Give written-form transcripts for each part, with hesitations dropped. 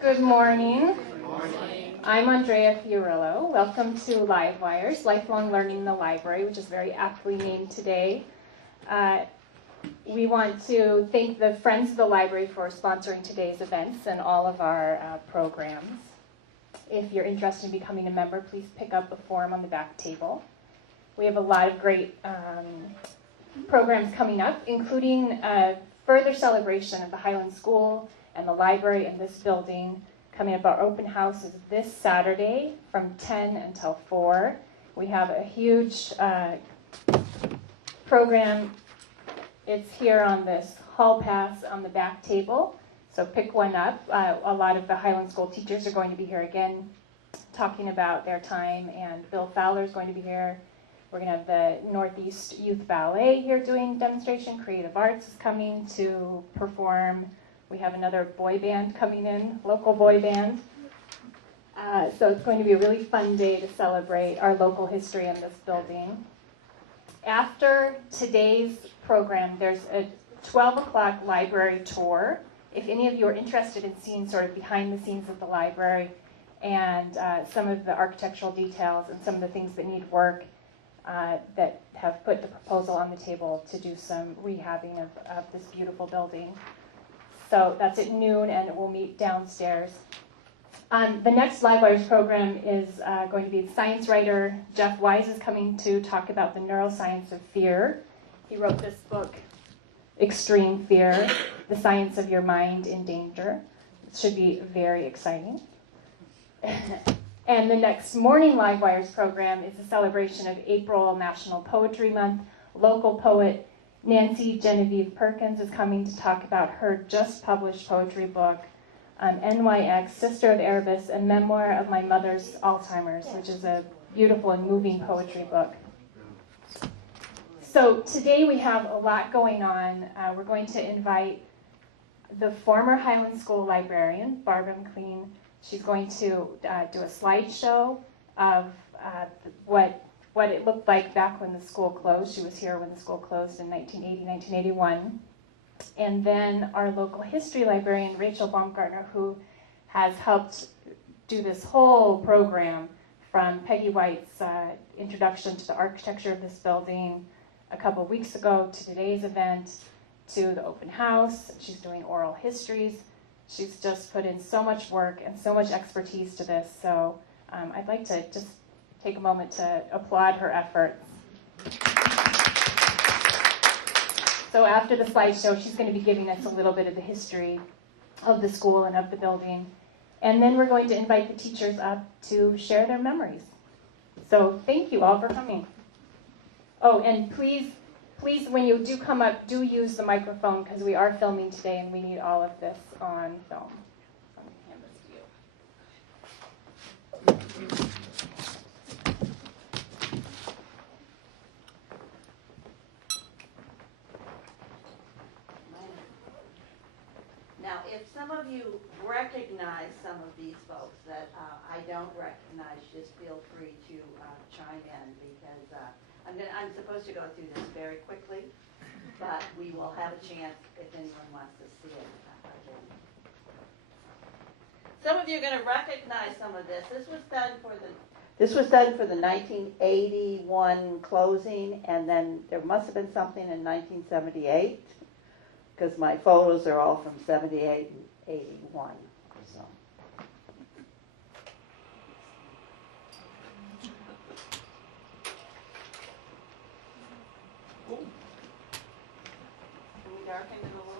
Good morning. I'm Andrea Fiorillo. Welcome to LiveWires, Lifelong Learning in the Library, which is very aptly named today. We want to thank the Friends of the Library for sponsoring today's events and all of our programs. If you're interested in becoming a member, please pick up a form on the back table. We have a lot of great programs coming up, including a further celebration of the Highland School and the library in this building. Coming up, our open house is this Saturday from 10 until 4. We have a huge program. It's here on this hall pass on the back table, so pick one up. A lot of the Highland School teachers are going to be here again talking about their time, and Bill Fowler is going to be here. We're going to have the Northeast Youth Ballet here doing demonstration. Creative Arts is coming to perform. We have another boy band coming in, local boy band. So it's going to be a really fun day to celebrate our local history in this building. After today's program, there's a 12 o'clock library tour. If any of you are interested in seeing sort of behind the scenes of the library and some of the architectural details and some of the things that need work, that have put the proposal on the table to do some rehabbing of this beautiful building. So that's at noon, and we'll meet downstairs. The next LiveWires program is going to be science writer Jeff Wise is coming to talk about the neuroscience of fear. He wrote this book, Extreme Fear, The Science of Your Mind in Danger. It should be very exciting. And the next morning LiveWires program is a celebration of April National Poetry Month. Local poet Nancy Genevieve Perkins is coming to talk about her just published poetry book, NYX, Sister of Erebus, a memoir of my mother's Alzheimer's, which is a beautiful and moving poetry book. So today we have a lot going on. We're going to invite the former Highland School librarian, Barbara McLean. She's going to do a slideshow of what it looked like back when the school closed. She was here when the school closed in 1980, 1981. And then our local history librarian, Rachel Baumgartner, who has helped do this whole program from Peggy White's introduction to the architecture of this building a couple of weeks ago to today's event to the open house. She's doing oral histories. She's just put in so much work and so much expertise to this. So I'd like to just take a moment to applaud her efforts. So after the slideshow, she's going to be giving us a little bit of the history of the school and of the building. And then we're going to invite the teachers up to share their memories. So thank you all for coming. Oh, and please, when you do come up, do use the microphone because we are filming today and we need all of this on film. Let me hand this to you. Now, if some of you recognize some of these folks that I don't recognize, just feel free to chime in because I'm supposed to go through this very quickly, but we will have a chance if anyone wants to see it again. Some of you are going to recognize some of this. This was done for the 1981 closing, and then there must have been something in 1978. Because my photos are all from 78 and 81. So. Can we darken it a little?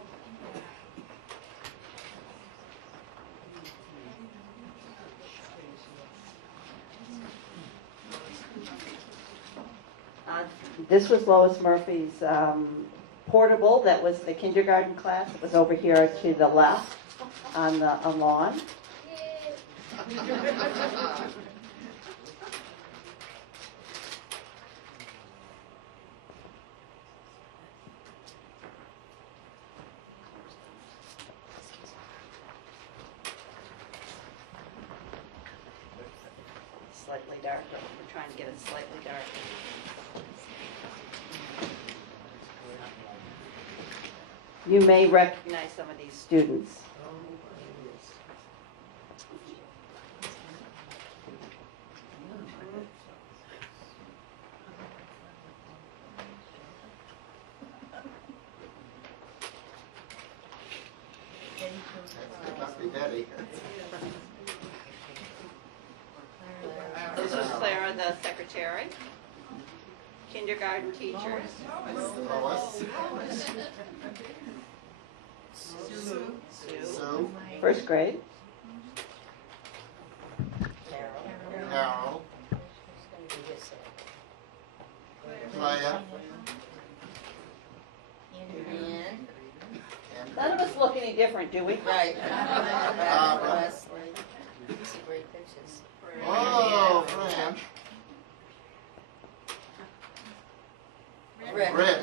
This was Lois Murphy's portable. That was the kindergarten class. It was over here to the left on the lawn. slightly darker. We're trying to get it slightly darker. You may recognize some of these students. It must be Betty. This is Clara, the secretary. Kindergarten teachers. Sue. First grade. Carol. Claire. None of us look any different, do we? Right. Barbara. Leslie. These are great pictures. Oh, Fran. Rick. Rick.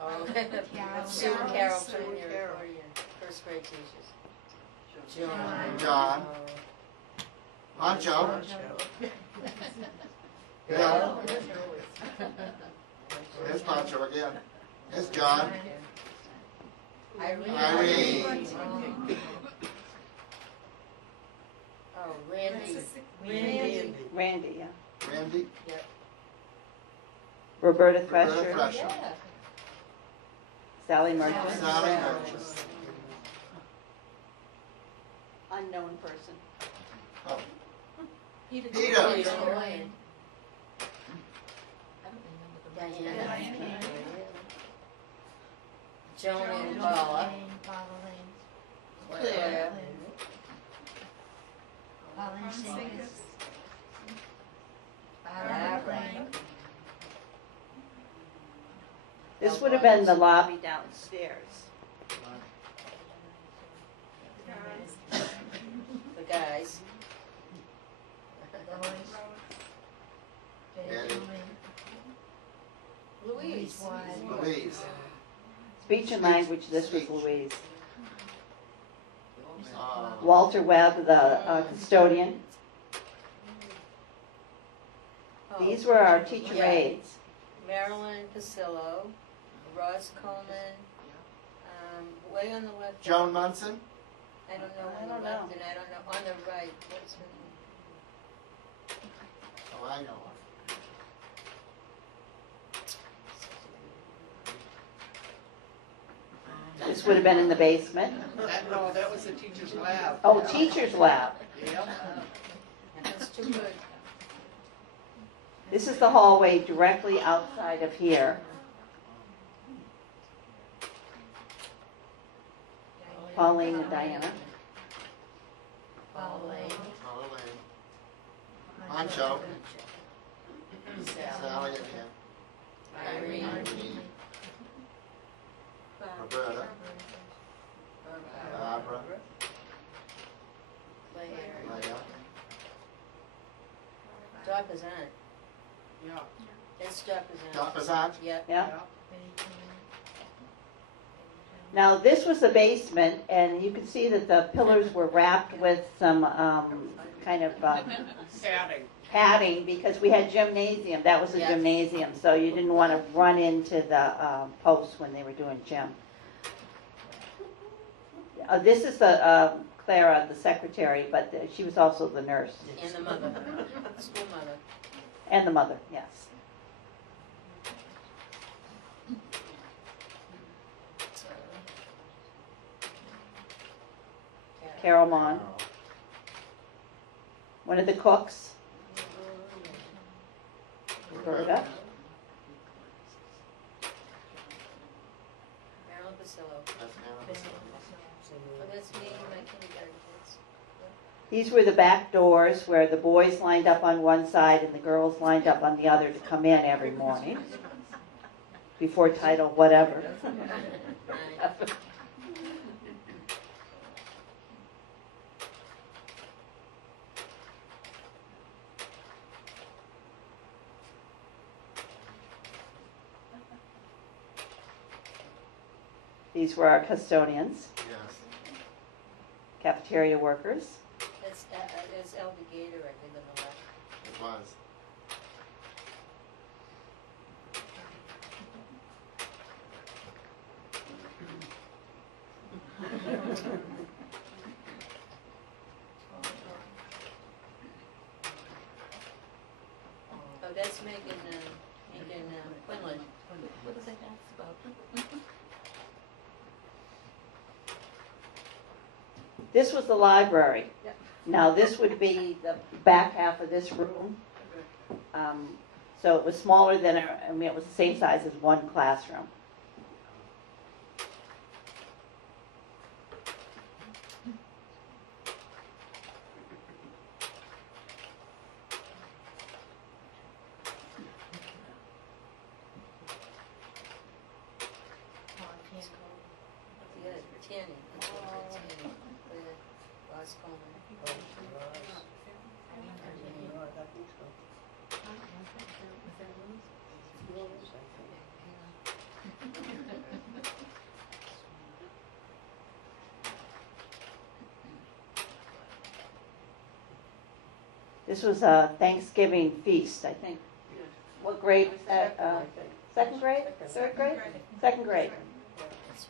Oh, Sue and Carol Jr. are your first grade teachers. John. John. Pancho. Bill. There's Pancho again. There's John. Irene. Oh, Randy. Randy, yeah. Randy. Yep. Roberta Roberta Thresher. Thresher. Yeah. Sally Merchant. Sally Merchant. Unknown person. Oh. Peter. Peter. Diana. Joan and Paula. Claire. Barbara. This would have been the lobby downstairs. The guys. Eddie. Louise. Louise. Speech and language, this was Louise. Uh, Walter Webb, the custodian. Oh, These were our teacher Yeah. aides. Marilyn Pasillo, Ross Coleman, way on the left. Joan Munson. I don't know on I the don't left know. and I don't know on the right. What's her name? Oh, I know This would have been in the basement. No, that was the teacher's lab. Oh, teacher's lab. Yep. That's too good. This is the hallway directly outside of here. Pauline and Diana. Paula Lane. Pancho. Sally again. Irene. Irene. Roberta. Barbara. Claire. Leah. Dawkins aunt. Yeah. That's Dawkins aunt. Dr. Zant. Yep. Yeah. Yeah. Now this was the basement, and you can see that the pillars were wrapped with some kind of Padding. padding because we had gymnasium. That was a Yeah. gymnasium, so you didn't want to run into the posts when they were doing gym. This is the Clara, the secretary, but she was also the nurse And the mother. School mother. and the mother. Yes. Carol Mon, one of the cooks. Roberta. Marilyn Pasillo. That's Marilyn. Oh, that's me, my kindergarten kids. These were the back doors where the boys lined up on one side and the girls lined up on the other to come in every morning before title whatever. Right. These were our custodians, Yes. cafeteria workers. That's There's Alligator, I think, on the left. It was. Oh, that's Megan Quinlan. What was I asked about? This was the library. Now, this would be the back half of this room. So it was smaller than, it was the same size as one classroom. Yeah, Tanny. Tanny. Ross Coleman. This was a Thanksgiving feast, I think. What grade was that? Second grade? Third grade? Second grade. That's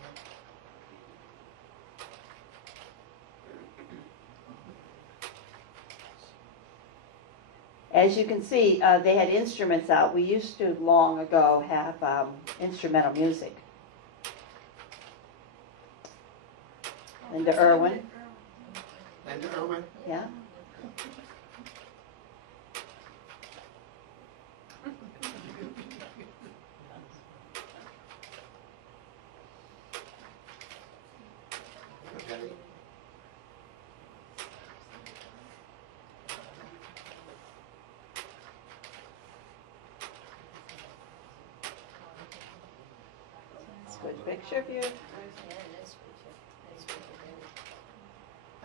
right. As you can see, they had instruments out. We used to long ago have instrumental music. Linda Irwin, Linda Irwin. yeah. Okay. That's a good picture of you. Yeah, nice picture. Nice picture.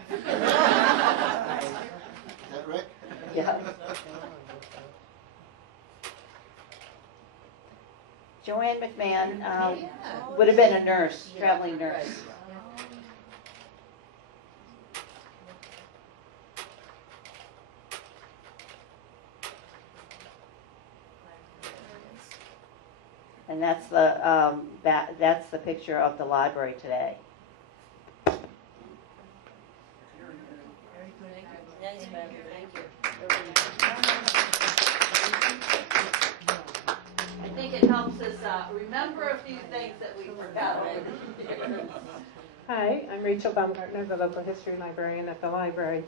Is that Rick? Yeah. Joanne McMahon would have been a nurse, traveling nurse. And that's the picture of the library today. Nice, Barbara, thank you. I think it helps us remember a few things that we forgot. Hi, I'm Rachel Baumgartner, the local history librarian at the library.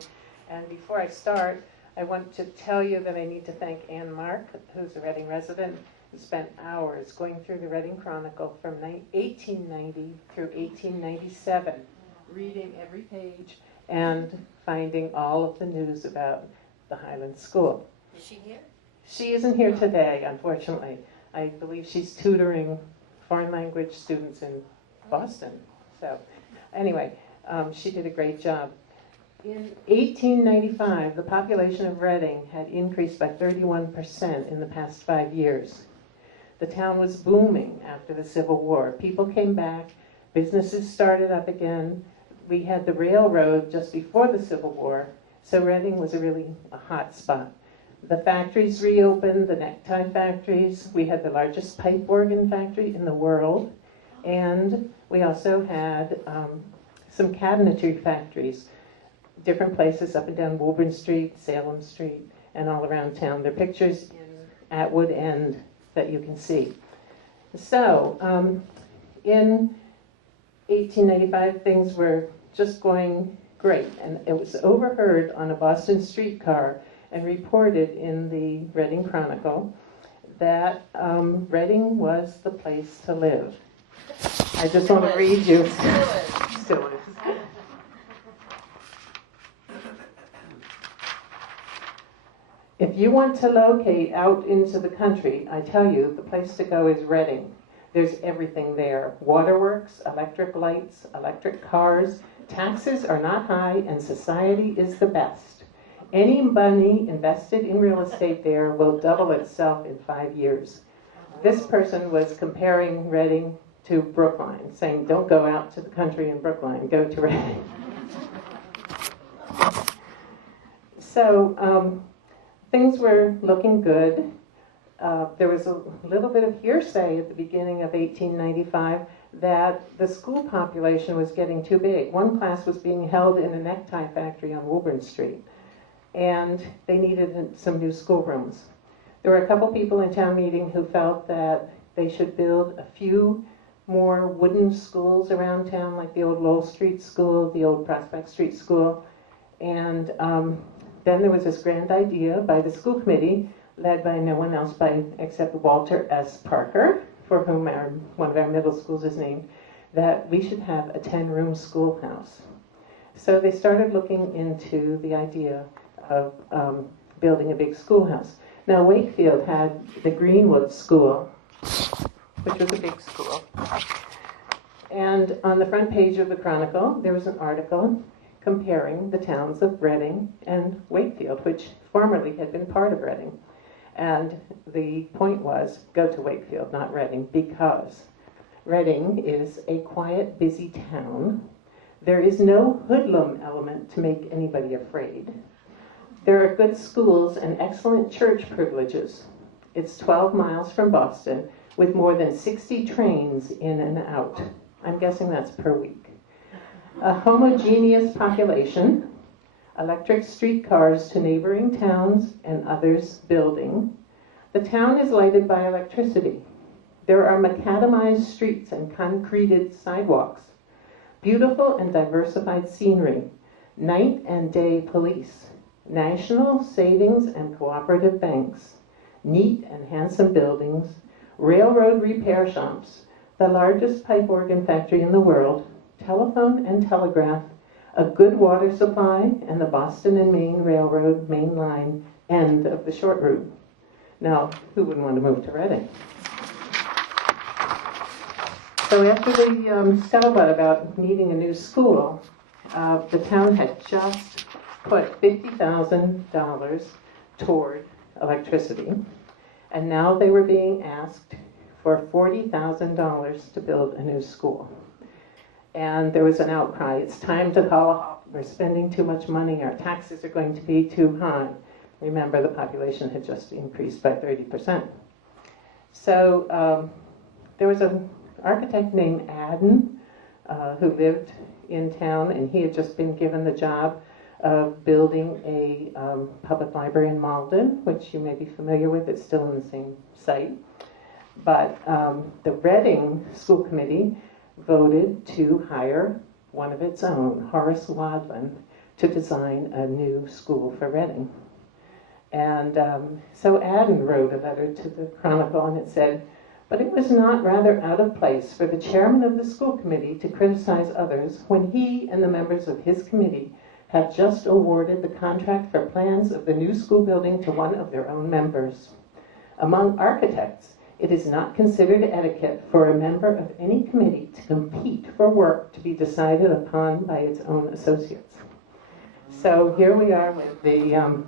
And before I start, I want to tell you that I need to thank Ann Mark, who's a Reading resident, who spent hours going through the Reading Chronicle from 1890 through 1897, reading every page and finding all of the news about the Highland School. Is she here? She isn't here today, unfortunately. I believe she's tutoring foreign language students in Boston. So anyway, she did a great job. In 1895, the population of Reading had increased by 31% in the past 5 years. The town was booming after the Civil War. People came back, businesses started up again. We had the railroad just before the Civil War, so Reading was really a hot spot. The factories reopened, the necktie factories. We had the largest pipe organ factory in the world. And we also had some cabinetry factories, different places up and down Woburn Street, Salem Street, and all around town. There are pictures in Atwood End that you can see. So in 1895, things were just going great. And it was overheard on a Boston streetcar and reported in the Reading Chronicle that Reading was the place to live. I just want to read you. Still is. If you want to locate out into the country, I tell you, the place to go is Reading. There's everything there. Waterworks, electric lights, electric cars. Taxes are not high and society is the best. Any money invested in real estate there will double itself in 5 years. This person was comparing Reading to Brookline, saying don't go out to the country in Brookline, go to Reading. So things were looking good. There was a little bit of hearsay at the beginning of 1895 that the school population was getting too big. One class was being held in a necktie factory on Woburn Street, and they needed some new schoolrooms. There were a couple people in town meeting who felt that they should build a few more wooden schools around town, like the old Lowell Street School, the old Prospect Street School. And then there was this grand idea by the school committee, led by no one else except Walter S. Parker, for whom one of our middle schools is named, that we should have a 10-room schoolhouse. So they started looking into the idea of building a big schoolhouse. Now, Wakefield had the Greenwood School, which was a big school. And on the front page of the Chronicle, there was an article comparing the towns of Reading and Wakefield, which formerly had been part of Reading. And the point was, go to Wakefield, not Reading, because Reading is a quiet, busy town. There is no hoodlum element to make anybody afraid. There are good schools and excellent church privileges. It's 12 miles from Boston, with more than 60 trains in and out. I'm guessing that's per week. A homogeneous population, electric streetcars to neighboring towns and others building. The town is lighted by electricity. There are macadamized streets and concreted sidewalks. Beautiful and diversified scenery. Night and day police. National savings and cooperative banks. Neat and handsome buildings. Railroad repair shops. The largest pipe organ factory in the world. Telephone and telegraph. A good water supply, and the Boston and Maine Railroad main line, end of the short route. Now, who wouldn't want to move to Reading? So after the scuttlebutt about needing a new school, the town had just put $50,000 toward electricity, and now they were being asked for $40,000 to build a new school. And there was an outcry. It's time to call a halt. We're spending too much money. Our taxes are going to be too high. Remember, the population had just increased by 30%. So there was an architect named Adden who lived in town, and he had just been given the job of building a public library in Malden, which you may be familiar with. It's still in the same site. But the Reading School Committee voted to hire one of its own, Horace Wadman, to design a new school for Reading. And so Adden wrote a letter to the Chronicle, and it said, "But it was not rather out of place for the chairman of the school committee to criticize others when he and the members of his committee have just awarded the contract for plans of the new school building to one of their own members. Among architects, it is not considered etiquette for a member of any committee to compete for work to be decided upon by its own associates." So here we are with the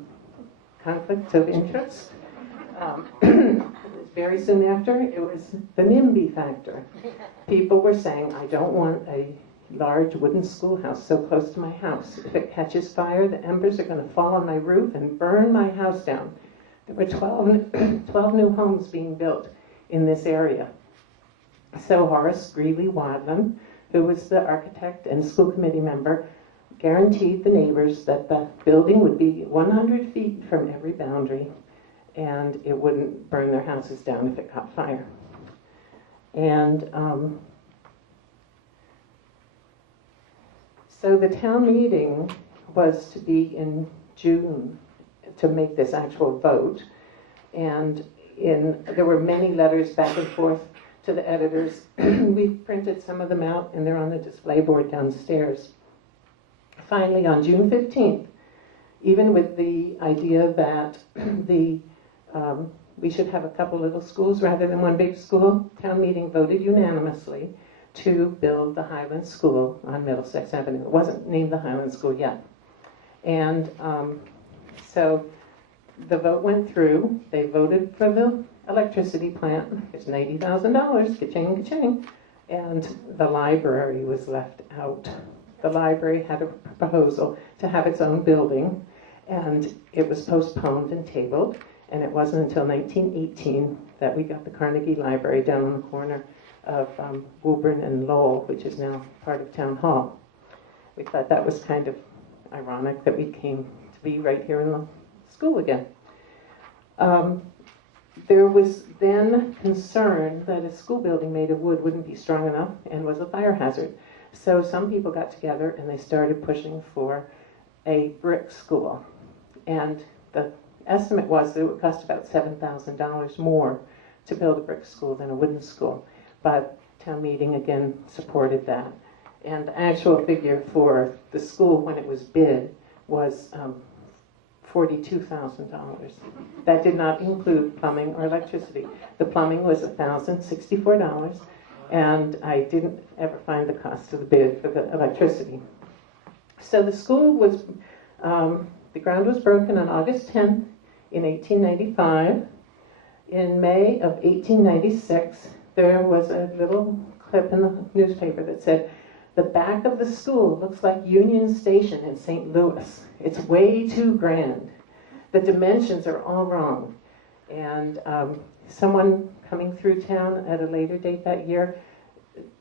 conflict of interest. Very soon after, it was the NIMBY factor. People were saying, I don't want a large wooden schoolhouse so close to my house. If it catches fire, the embers are going to fall on my roof and burn my house down. There were 12 new homes being built in this area. So Horace Greeley Wadman, who was the architect and school committee member, guaranteed the neighbors that the building would be 100 feet from every boundary, and it wouldn't burn their houses down if it caught fire. And so the town meeting was to be in June to make this actual vote, and there were many letters back and forth to the editors. We've printed some of them out, and they're on the display board downstairs. Finally, on June 15th, even with the idea that we should have a couple little schools rather than one big school, town meeting voted unanimously to build the Highland School on Middlesex Avenue. It wasn't named the Highland School yet. And so the vote went through. They voted for the electricity plant. It's $90,000, ka-ching, ka-ching. And the library was left out. The library had a proposal to have its own building, and it was postponed and tabled, and it wasn't until 1918 that we got the Carnegie Library down on the corner of Woburn and Lowell, which is now part of Town Hall. We thought that was kind of ironic that we came to be right here in the school again. There was then concern that a school building made of wood wouldn't be strong enough and was a fire hazard. So some people got together and they started pushing for a brick school. And the estimate was that it would cost about $7,000 more to build a brick school than a wooden school. But town meeting again supported that. And the actual figure for the school when it was bid was $42,000. That did not include plumbing or electricity. The plumbing was $1,064, and I didn't ever find the cost of the bid for the electricity. So the school was, the ground was broken on August 10th in 1895. In May of 1896, there was a little clip in the newspaper that said, "The back of the school looks like Union Station in St. Louis. It's way too grand. The dimensions are all wrong." And someone coming through town at a later date that year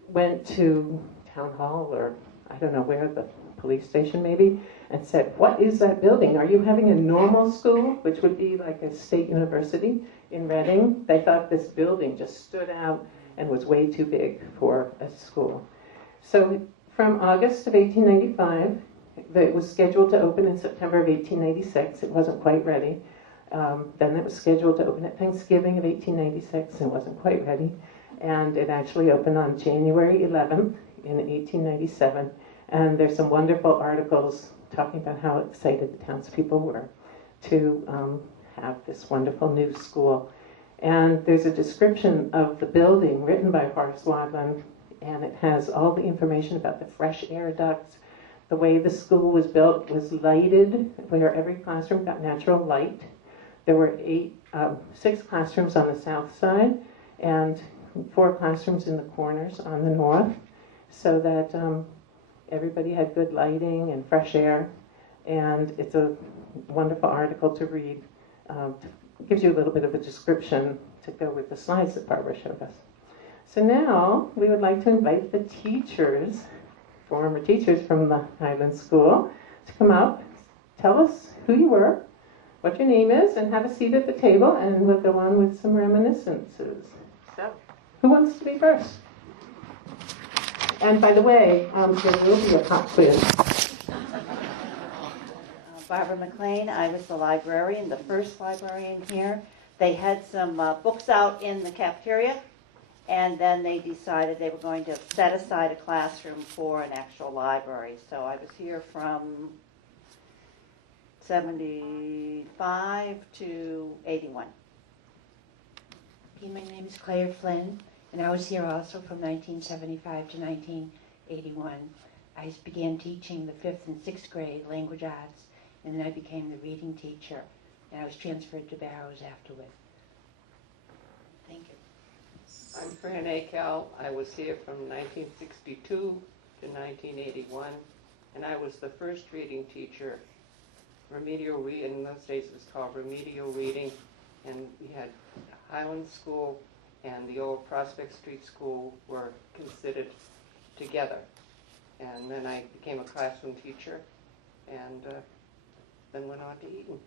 went to town hall, or I don't know where, the police station maybe, and said, "What is that building? Are you having a normal school?" Which would be like a state university in Reading. They thought this building just stood out and was way too big for a school. So from August of 1895, it was scheduled to open in September of 1896. It wasn't quite ready. Then it was scheduled to open at Thanksgiving of 1896 and wasn't quite ready. And it actually opened on January 11th in 1897. And there's some wonderful articles talking about how excited the townspeople were to have this wonderful new school. And there's a description of the building written by Horace Wadman, and it has all the information about the fresh air ducts. The way the school was built was lighted, where every classroom got natural light. There were 6 classrooms on the south side and 4 classrooms in the corners on the north, so that everybody had good lighting and fresh air. And it's a wonderful article to read. It gives you a little bit of a description to go with the slides that Barbara showed us. So now we would like to invite the teachers, former teachers from the Highland School, to come up, tell us who you were, what your name is, and have a seat at the table, and we'll go on with some reminiscences. So, who wants to be first? And by the way, there will be a pop quiz. Barbara McLean, I was the librarian, the first librarian here. They had some books out in the cafeteria, and then they decided they were going to set aside a classroom for an actual library. So I was here from 75 to 81. My name is Claire Flynn, and I was here also from 1975 to 1981. I began teaching the 5th and 6th grade language arts, and then I became the reading teacher, and I was transferred to Barrows afterward. Thank you. I'm Fran Akel. I was here from 1962 to 1981, and I was the first reading teacher. Remedial reading, in those days it was called remedial reading, and we had Highland School and the old Prospect Street School were considered together. And then I became a classroom teacher, and then went on to Eton.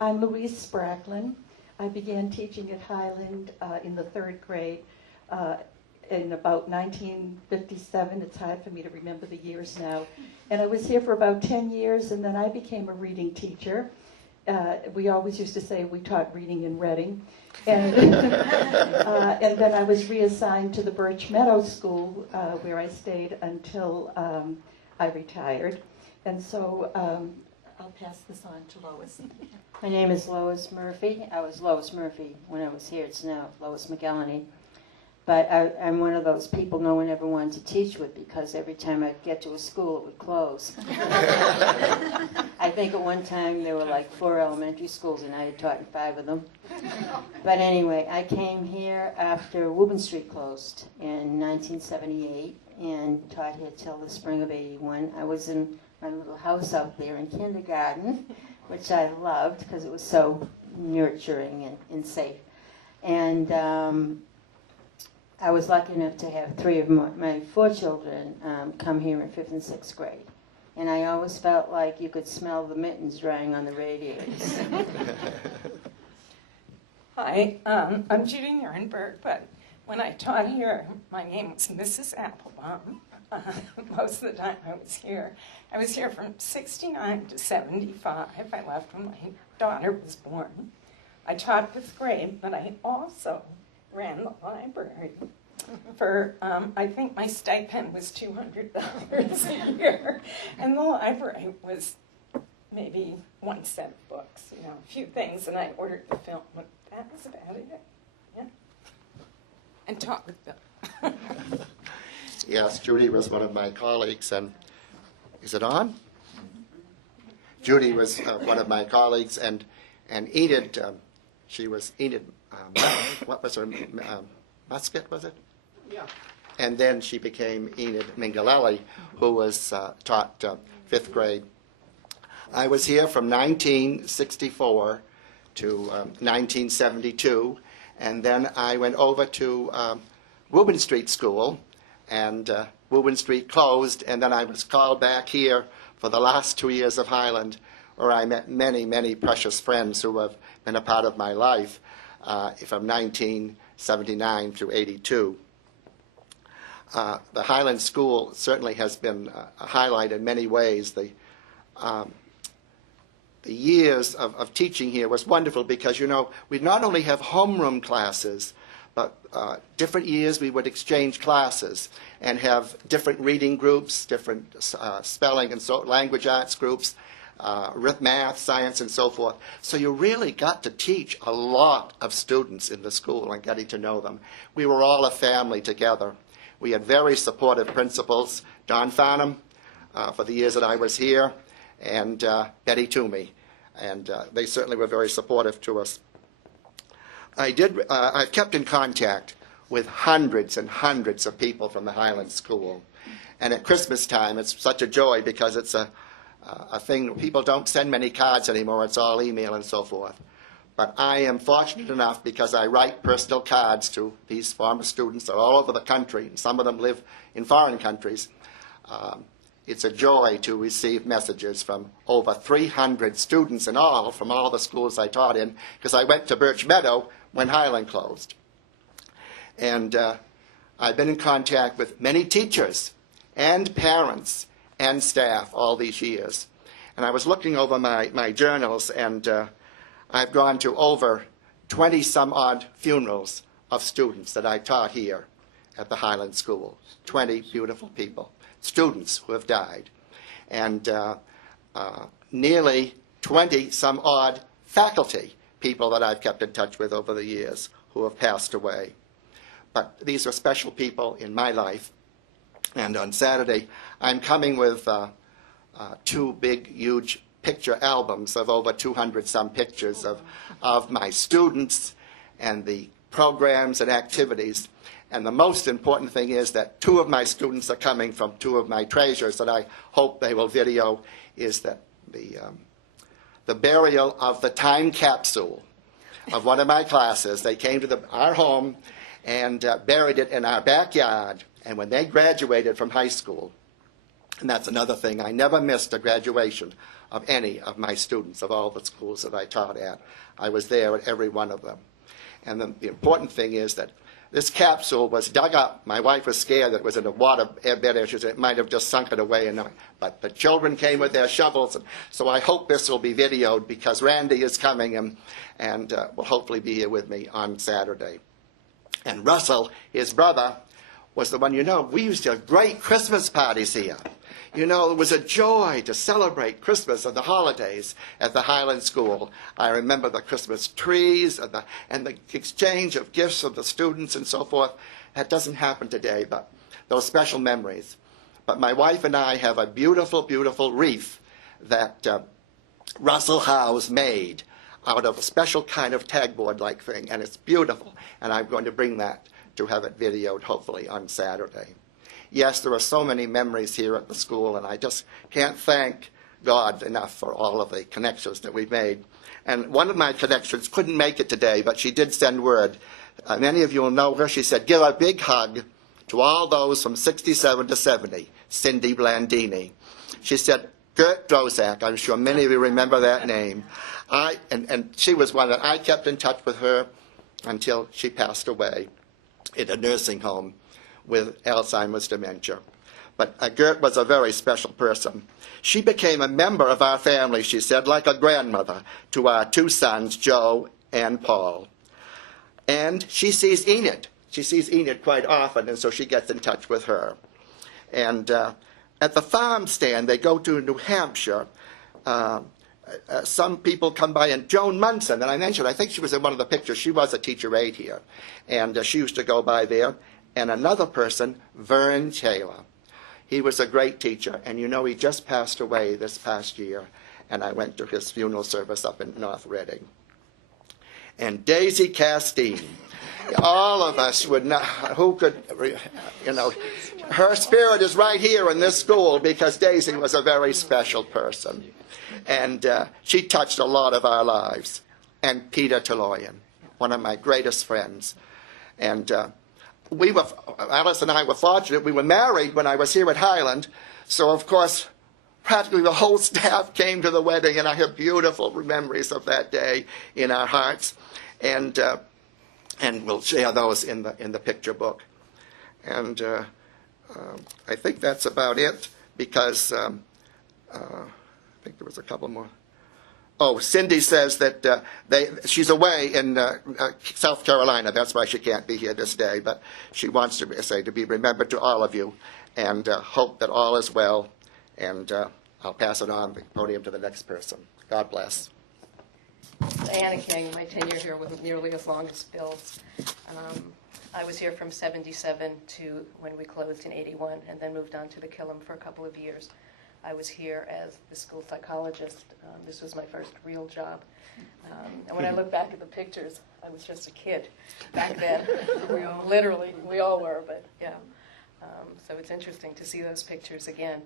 I'm Louise Spracklin. I began teaching at Highland in the 3rd grade in about 1957. It's hard for me to remember the years now. And I was here for about 10 years, and then I became a reading teacher. We always used to say we taught reading in Reading. And, and then I was reassigned to the Birch Meadows School, where I stayed until I retired. And so I'll pass this on to Lois. My name is Lois Murphy. I was Lois Murphy when I was here. It's now Lois McElhenney. But I'm one of those people no one ever wanted to teach with, because every time I'd get to a school, it would close. I think at one time there were like 4 elementary schools, and I had taught in 5 of them. But anyway, I came here after Woburn Street closed in 1978, and taught here till the spring of '81. I was in my little house out there in kindergarten, which I loved because it was so nurturing and safe. And I was lucky enough to have 3 of my 4 children come here in 5th and 6th grade. And I always felt like you could smell the mittens drying on the radiators. Hi, I'm Judy Nierenberg, but when I taught here, my name was Mrs. Applebaum. Most of the time I was here. I was here from 69 to 75. I left when my daughter was born. I taught 5th grade, but I also ran the library for, I think my stipend was $200 a year, and the library was maybe 1 set of books, a few things, and I ordered the film, but that was about it, yeah. And taught with Bill. Yes, Judy was one of my colleagues, and is it on? Judy was one of my colleagues, and Enid, she was Enid, what was her, Musket, was it? Yeah. And then she became Enid Mingalelli, who was taught 5th grade. I was here from 1964 to 1972, and then I went over to Woburn Street School, and Woburn Street closed, and then I was called back here for the last 2 years of Highland, where I met many, many precious friends who have been a part of my life from 1979 through 82. The Highland School certainly has been a highlight in many ways. The years of teaching here was wonderful because, we not only have homeroom classes, but different years we would exchange classes and have different reading groups, different spelling and language arts groups, math, science, and so forth. So you really got to teach a lot of students in the school and getting to know them. We were all a family together. We had very supportive principals, Don Farnham, for the years that I was here, and Betty Toomey. And they certainly were very supportive to us. I've kept in contact with hundreds and hundreds of people from the Highland School. And at Christmas time, it's such a joy because it's a thing, people don't send many cards anymore, it's all email and so forth. But I am fortunate enough because I write personal cards to these former students. They're all over the country, and some of them live in foreign countries. It's a joy to receive messages from over 300 students in all from all the schools I taught in, because I went to Birch Meadow when Highland closed. And I've been in contact with many teachers and parents and staff all these years. And I was looking over my journals, and I've gone to over 20-some-odd funerals of students that I taught here at the Highland School. 20 beautiful people, students who have died. And nearly 20-some-odd faculty people that I've kept in touch with over the years who have passed away. But these are special people in my life. And on Saturday, I'm coming with 2 big, huge picture albums of over 200-some pictures of my students and the programs and activities. And the most important thing is that 2 of my students are coming from 2 of my treasures that I hope they will video, is that the burial of the time capsule of one of my classes. They came to our home and buried it in our backyard. And when they graduated from high school, and that's another thing, I never missed a graduation of any of my students of all the schools that I taught at. I was there at every one of them. And the important thing is that this capsule was dug up. My wife was scared that it was in a water bed issue. It might have just sunk it away. But the children came with their shovels. And so I hope this will be videoed because Randy is coming and will hopefully be here with me on Saturday. And Russell, his brother, was the one, we used to have great Christmas parties here. It was a joy to celebrate Christmas and the holidays at the Highland School. I remember the Christmas trees and the exchange of gifts of the students and so forth. That doesn't happen today, but those special memories. But my wife and I have a beautiful, beautiful wreath that Russell Howes made out of a special kind of tagboard-like thing, and it's beautiful. And I'm going to bring that to have it videoed, hopefully, on Saturday. yes, there are so many memories here at the school, and I just can't thank God enough for all of the connections that we've made. And one of my connections couldn't make it today, but she did send word. Many of you will know her. She said, give a big hug to all those from 67 to 70, Cindy Blandini. She said, Gert Drozak, I'm sure many of you remember that name. And she was one that I kept in touch with her until she passed away in a nursing home with Alzheimer's dementia. But Gert was a very special person. She became a member of our family, she said, like a grandmother to our two sons, Joe and Paul. And she sees Enid. She sees Enid quite often, and so she gets in touch with her. And at the farm stand, they go to New Hampshire. Some people come by, and Joan Munson, and I mentioned, I think she was in one of the pictures. She was a teacher aide here, and she used to go by there. And another person, Vern Taylor. He was a great teacher, and you know he just passed away this past year, and I went to his funeral service up in North Reading. And Daisy Castine, all of us would not, who could, you know, her spirit is right here in this school because Daisy was a very special person. And she touched a lot of our lives. And Peter Toloyan, one of my greatest friends. And Alice and I were fortunate. We were married when I was here at Highland. So, of course, practically the whole staff came to the wedding, and I have beautiful memories of that day in our hearts. And we'll share those in the picture book. And I think that's about it, because I think there was a couple more. Oh, Cindy says that she's away in South Carolina. That's why she can't be here this day. But she wants to say to be remembered to all of you, and hope that all is well. And I'll pass it on the podium to the next person. God bless. Anna King. My tenure here wasn't nearly as long as Bill's. I was here from 77 to when we closed in 81, and then moved on to the Killam for a couple of years. I was here as the school psychologist. This was my first real job. And when I look back at the pictures, I was just a kid back then. We all were, but yeah. So it's interesting to see those pictures again.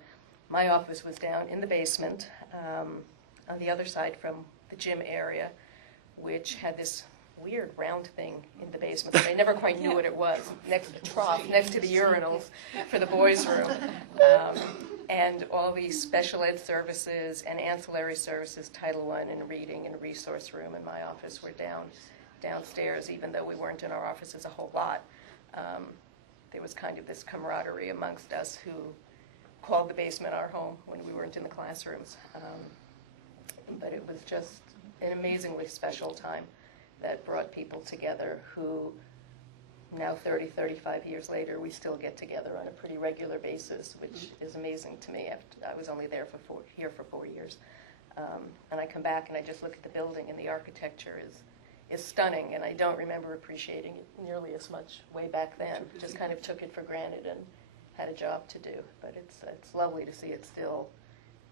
My office was down in the basement on the other side from the gym area, which had this weird round thing in the basement. I never quite knew what it was, next to the trough, next to the urinals for the boys' room. And all these special ed services and ancillary services, Title I and reading and resource room in my office were downstairs, even though we weren't in our offices a whole lot. There was kind of this camaraderie amongst us who called the basement our home when we weren't in the classrooms. But it was just an amazingly special time that brought people together who now 30, 35 years later, we still get together on a pretty regular basis, which is amazing to me. After I was only there here for 4 years. And I come back and I just look at the building, and the architecture is stunning, and I don't remember appreciating it nearly as much way back then. Just kind of took it for granted and had a job to do. But it's lovely to see it still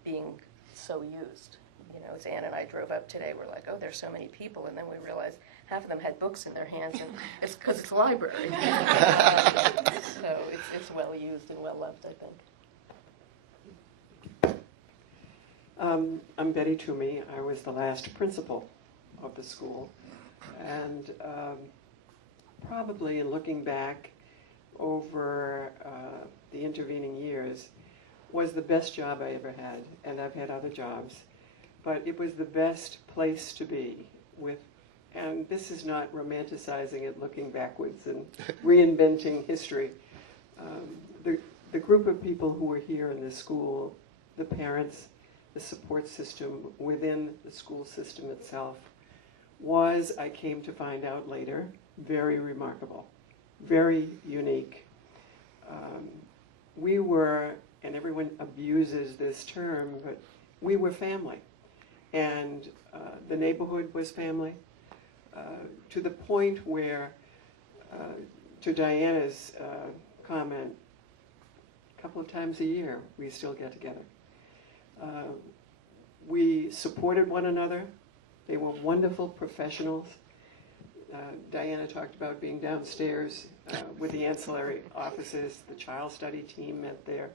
being so used. You know, as Ann and I drove up today, we're like, oh, there's so many people, and then we realized half of them had books in their hands, and it's because it's a library. So it's well used and well loved, I think. I'm Betty Toomey. I was the last principal of the school, and probably in looking back over the intervening years, was the best job I ever had, and I've had other jobs. But it was the best place to be with, and this is not romanticizing it, looking backwards and reinventing history. The group of people who were here in this school, the parents, the support system within the school system itself, was, I came to find out later, very remarkable, very unique. We were, and everyone abuses this term, but we were family. And the neighborhood was family, to the point where, to Diana's comment, a couple of times a year we still get together. We supported one another. They were wonderful professionals. Diana talked about being downstairs with the ancillary offices. The child study team met there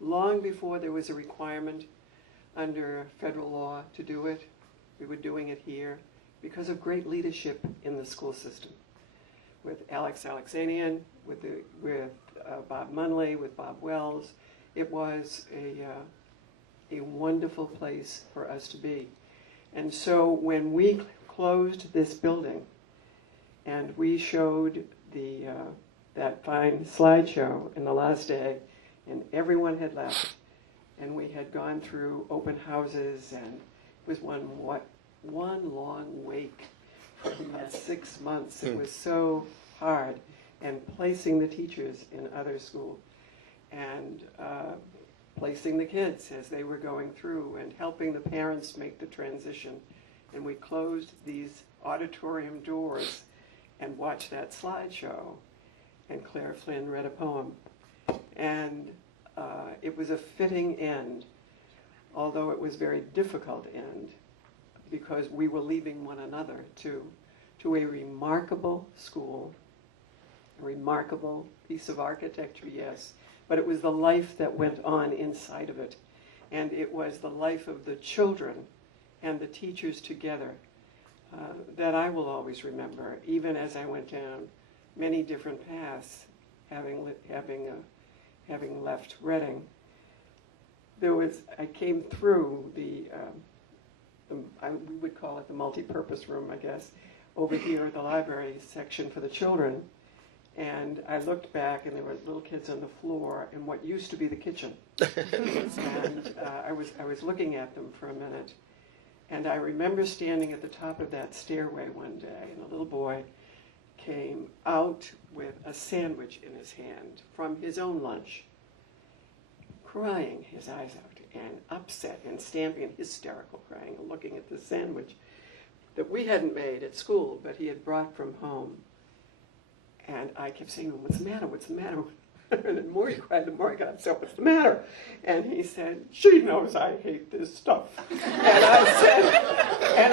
long before there was a requirement under federal law to do it. We were doing it here because of great leadership in the school system. With Alex Alexanian, with Bob Munley, with Bob Wells. It was a wonderful place for us to be. And so when we closed this building and we showed that fine slideshow in the last day, and everyone had left, and we had gone through open houses, and it was one long wake for about 6 months. It was so hard, and placing the teachers in other schools, and placing the kids as they were going through, and helping the parents make the transition. And we closed these auditorium doors and watched that slideshow, and Claire Flynn read a poem. And it was a fitting end, although it was a very difficult end, because we were leaving one another to a remarkable school, a remarkable piece of architecture, yes, but it was the life that went on inside of it. And it was the life of the children and the teachers together that I will always remember, even as I went down many different paths, having left Reading. I came through we would call it the multi-purpose room, I guess, over here at the library section for the children. And I looked back, and there were little kids on the floor in what used to be the kitchen. And I was looking at them for a minute. And I remember standing at the top of that stairway one day, and a little boy came out with a sandwich in his hand from his own lunch, crying his eyes out, and upset and stamping and hysterical crying and looking at the sandwich that we hadn't made at school, but he had brought from home. And I kept saying to him, "What's the matter? What's the matter?" And the more he cried, the more I got upset. "What's the matter?" And he said, "She knows I hate this stuff." And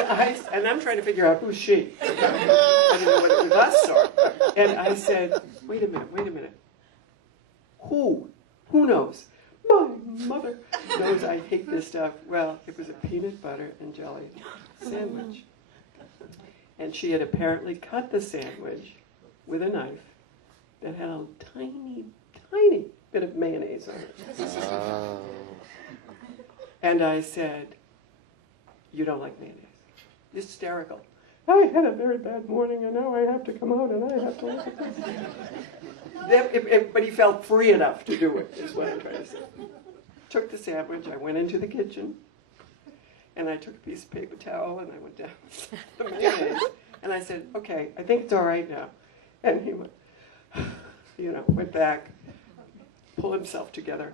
I said, and I'm trying to figure out who's she. I didn't know whether it was us or. And I said, wait a minute. Who knows? My mother knows I hate this stuff. Well, it was a peanut butter and jelly sandwich. And she had apparently cut the sandwich with a knife that had a tiny bit of mayonnaise on it. Oh. And I said, "You don't like mayonnaise?" Hysterical. "I had a very bad morning, and now I have to come out and I have to look at this." But he felt free enough to do it, is what I'm trying to say. Took the sandwich, I went into the kitchen, and I took a piece of paper towel, and I went down the mayonnaise. And I said, "Okay, I think it's all right now." And he went, went back, pulled himself together,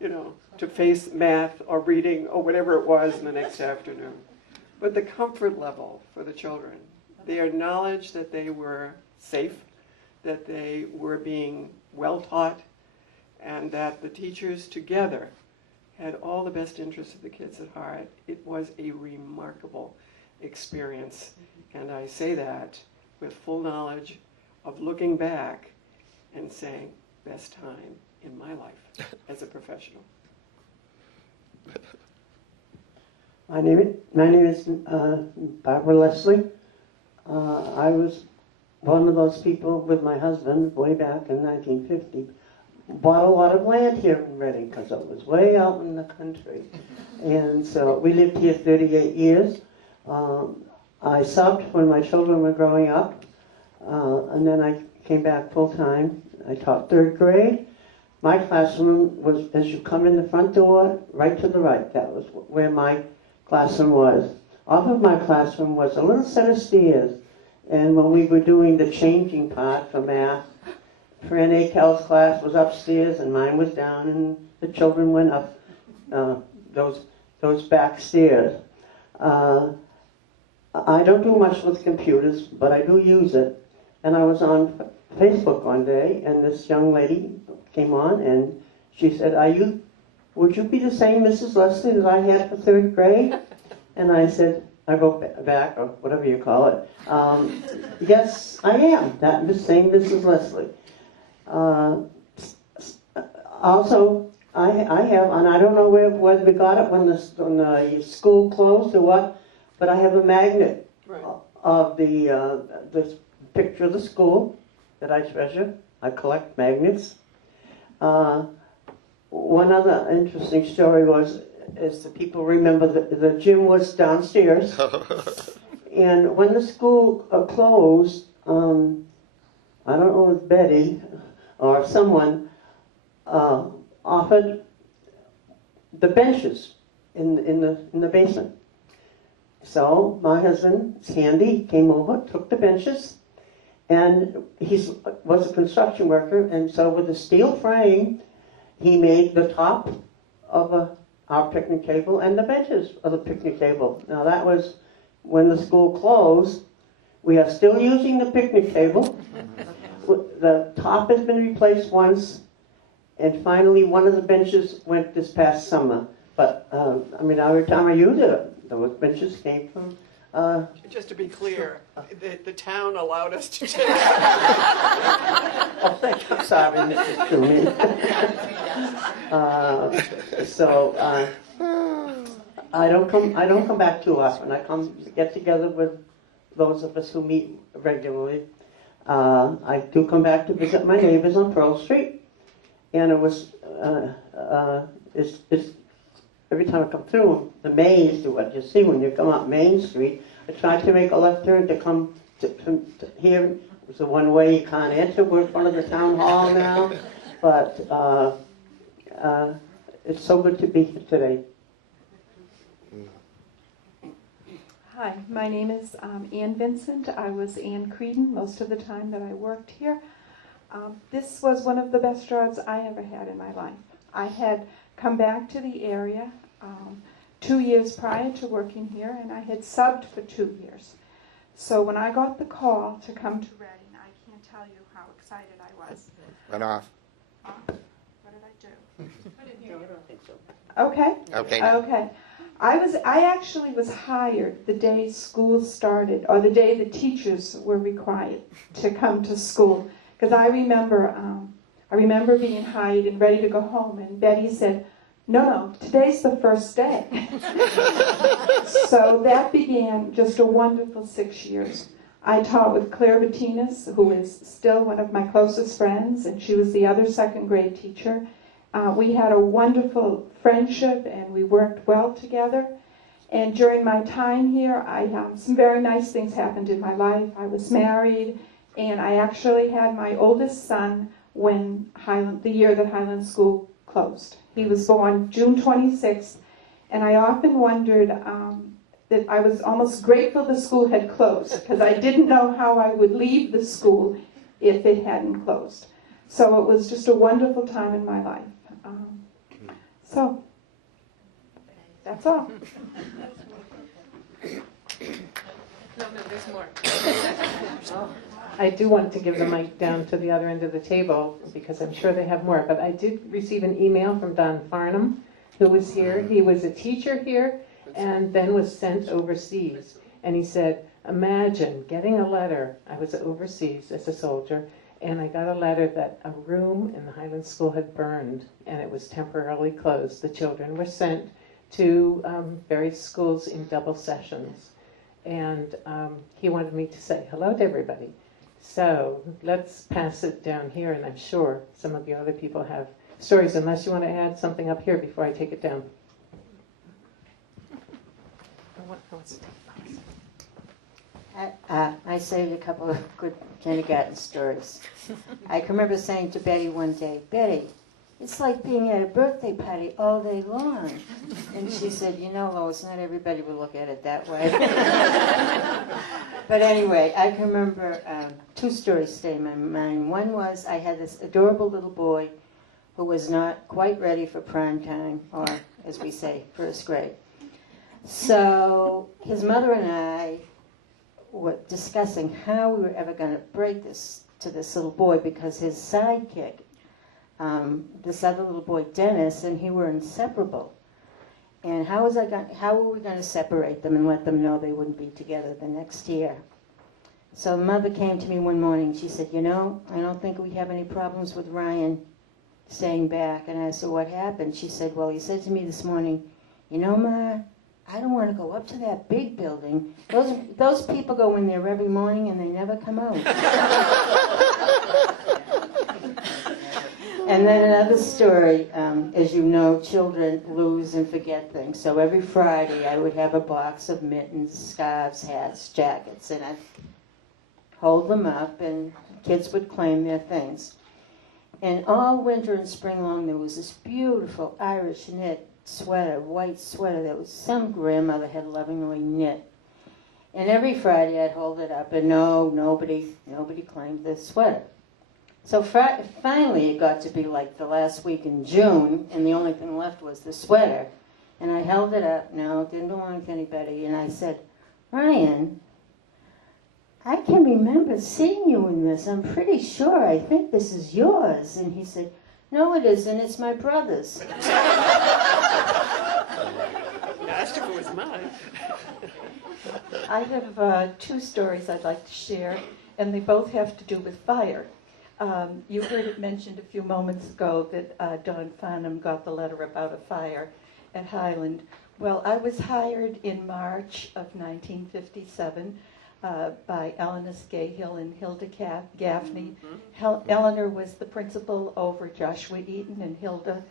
to face math or reading or whatever it was in the next afternoon. But the comfort level for the children, their knowledge that they were safe, that they were being well taught, and that the teachers together had all the best interests of the kids at heart. It was a remarkable experience. And I say that with full knowledge of looking back and saying, best time in my life as a professional. My name is Barbara Leslie. I was one of those people with my husband way back in 1950. Bought a lot of land here in Reading because it was way out in the country. And so we lived here 38 years. I subbed when my children were growing up. And then I came back full time. I taught 3rd grade. My classroom was, as you come in the front door, right to the right. That was where my classroom was. Off of my classroom was a little set of stairs. And when we were doing the changing part for math, Fran Akel's class was upstairs and mine was down, and the children went up those back stairs. I don't do much with computers, but I do use it. And I was on Facebook one day, and this young lady came on, and she said, would you be the same Mrs. Leslie that I had for 3rd grade? And I said, I wrote back, or whatever you call it. Yes, I am. That the same Mrs. Leslie. Also, I have, and I don't know whether we got it when the school closed or what, but I have a magnet of the picture of the school that I treasure. I collect magnets. One other interesting story is that people remember that the gym was downstairs, and when the school closed, I don't know if it was Betty or someone offered the benches in the basement. So my husband, Sandy, came over, took the benches, and he was a construction worker, and so with a steel frame, he made the top of our picnic table and the benches of the picnic table. Now that was when the school closed. We are still using the picnic table. The top has been replaced once, and finally one of the benches went this past summer. But, every time I use it, those benches came from... Just to be clear, the town allowed us to take Oh, thank you. Sorry, Mrs. Toomey. I don't come back too often. I come get together with those of us who meet regularly. I do come back to visit my neighbors on Pearl Street, and it was it's every time I come through, I'm amazed at what you see when you come up Main Street. I tried to make a left turn to come to here. It was the one way you can't enter. We're in front of the town hall now, but it's so good to be here today. Hi, my name is Ann Vincent. I was Ann Creedon most of the time that I worked here. This was one of the best jobs I ever had in my life. I had come back to the area 2 years prior to working here, and I had subbed for 2 years. So when I got the call to come to Reading, I can't tell you how excited I was. Went off. What did I do? Okay. Okay. I actually was hired the day school started, or the day the teachers were required to come to school. Because I remember being hired and ready to go home, and Betty said, no, today's the first day. So that began just a wonderful 6 years. I taught with Claire Bettinas, who is still one of my closest friends, and she was the other second grade teacher. We had a wonderful friendship, and we worked well together. And during my time here, some very nice things happened in my life. I was married, and I actually had my oldest son when the year that Highland School closed. He was born June 26th, and I often wondered that I was almost grateful the school had closed, because I didn't know how I would leave the school if it hadn't closed. So it was just a wonderful time in my life. So that's all. No, there's more. I do want to give the mic down to the other end of the table because I'm sure they have more. But I did receive an email from Don Farnham, who was here. He was a teacher here and then was sent overseas. And he said, imagine getting a letter. I was overseas as a soldier, and I got a letter that a room in the Highland School had burned and it was temporarily closed. The children were sent to various schools in double sessions. And he wanted me to say hello to everybody. So let's pass it down here, and I'm sure some of you other people have stories, unless you want to add something up here before I take it down. I saved a couple of good kindergarten stories. I can remember saying to Betty one day, Betty, it's like being at a birthday party all day long. And she said, Lois, not everybody will look at it that way. But anyway, I can remember 2 stories stay in my mind. One was I had this adorable little boy who was not quite ready for prime time, or as we say, first grade. So his mother and I were discussing how we were ever going to break this to this little boy, because his sidekick, this other little boy, Dennis, and he were inseparable. And how were we going to separate them and let them know they wouldn't be together the next year? So Mother came to me one morning. She said, I don't think we have any problems with Ryan staying back. And I said, what happened? She said, well, he said to me this morning, Ma, I don't want to go up to that big building. Those people go in there every morning and they never come out. And then another story, as you know, children lose and forget things. So every Friday I would have a box of mittens, scarves, hats, jackets, and I'd hold them up and kids would claim their things. And all winter and spring long there was this beautiful Irish knit sweater, white sweater that was some grandmother had lovingly knit. And every Friday I'd hold it up and nobody claimed this sweater. So finally it got to be like the last week in June, and the only thing left was the sweater. And I held it up. No, it didn't belong to anybody. And I said, Ryan, I can remember seeing you in this. I'm pretty sure. I think this is yours. And he said, no, it isn't. It's my brother's. Asked if it was mine. I have 2 stories I'd like to share, and they both have to do with fire. You heard it mentioned a few moments ago that Don Farnham got the letter about a fire at Highland. Well, I was hired in March of 1957 by Eleanor Scahill and Hilda Gaffney. Eleanor was the principal over Joshua Eaton, and Hilda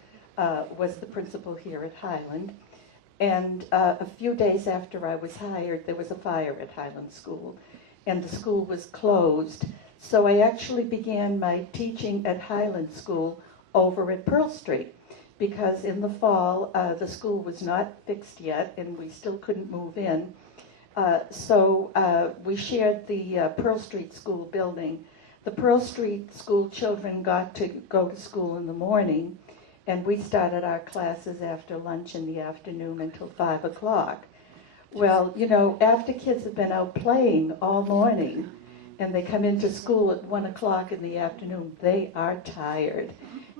was the principal here at Highland. And a few days after I was hired, there was a fire at Highland School, and the school was closed. So I actually began my teaching at Highland School over at Pearl Street, because in the fall the school was not fixed yet and we still couldn't move in. So we shared the Pearl Street School building. The Pearl Street School children got to go to school in the morning, and we started our classes after lunch in the afternoon until 5 o'clock. Well, after kids have been out playing all morning, and they come into school at 1 o'clock in the afternoon, they are tired.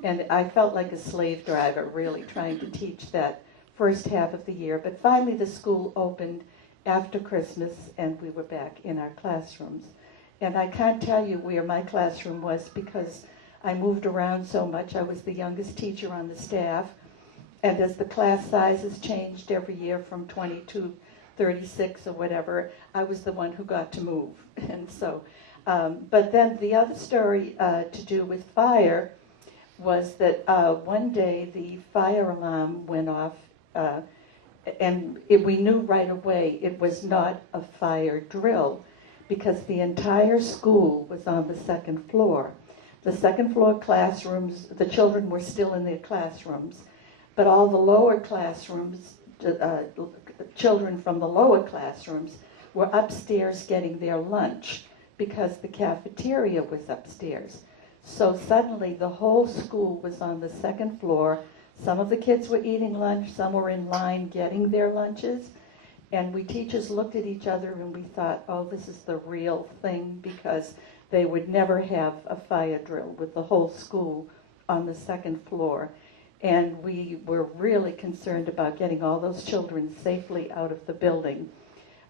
And I felt like a slave driver, really, trying to teach that first half of the year. But finally the school opened after Christmas, and we were back in our classrooms. And I can't tell you where my classroom was, because I moved around so much. I was the youngest teacher on the staff, and as the class sizes changed every year from 20 to 36 or whatever, I was the one who got to move. And so, but then the other story to do with fire was that one day the fire alarm went off, and we knew right away it was not a fire drill, because the entire school was on the 2nd floor. The 2nd floor classrooms, the children were still in their classrooms, but all the lower classrooms, children from the lower classrooms were upstairs getting their lunch, because the cafeteria was upstairs. So suddenly the whole school was on the 2nd floor. Some of the kids were eating lunch, some were in line getting their lunches, and we teachers looked at each other and we thought, oh, this is the real thing, because they would never have a fire drill with the whole school on the 2nd floor. And we were really concerned about getting all those children safely out of the building.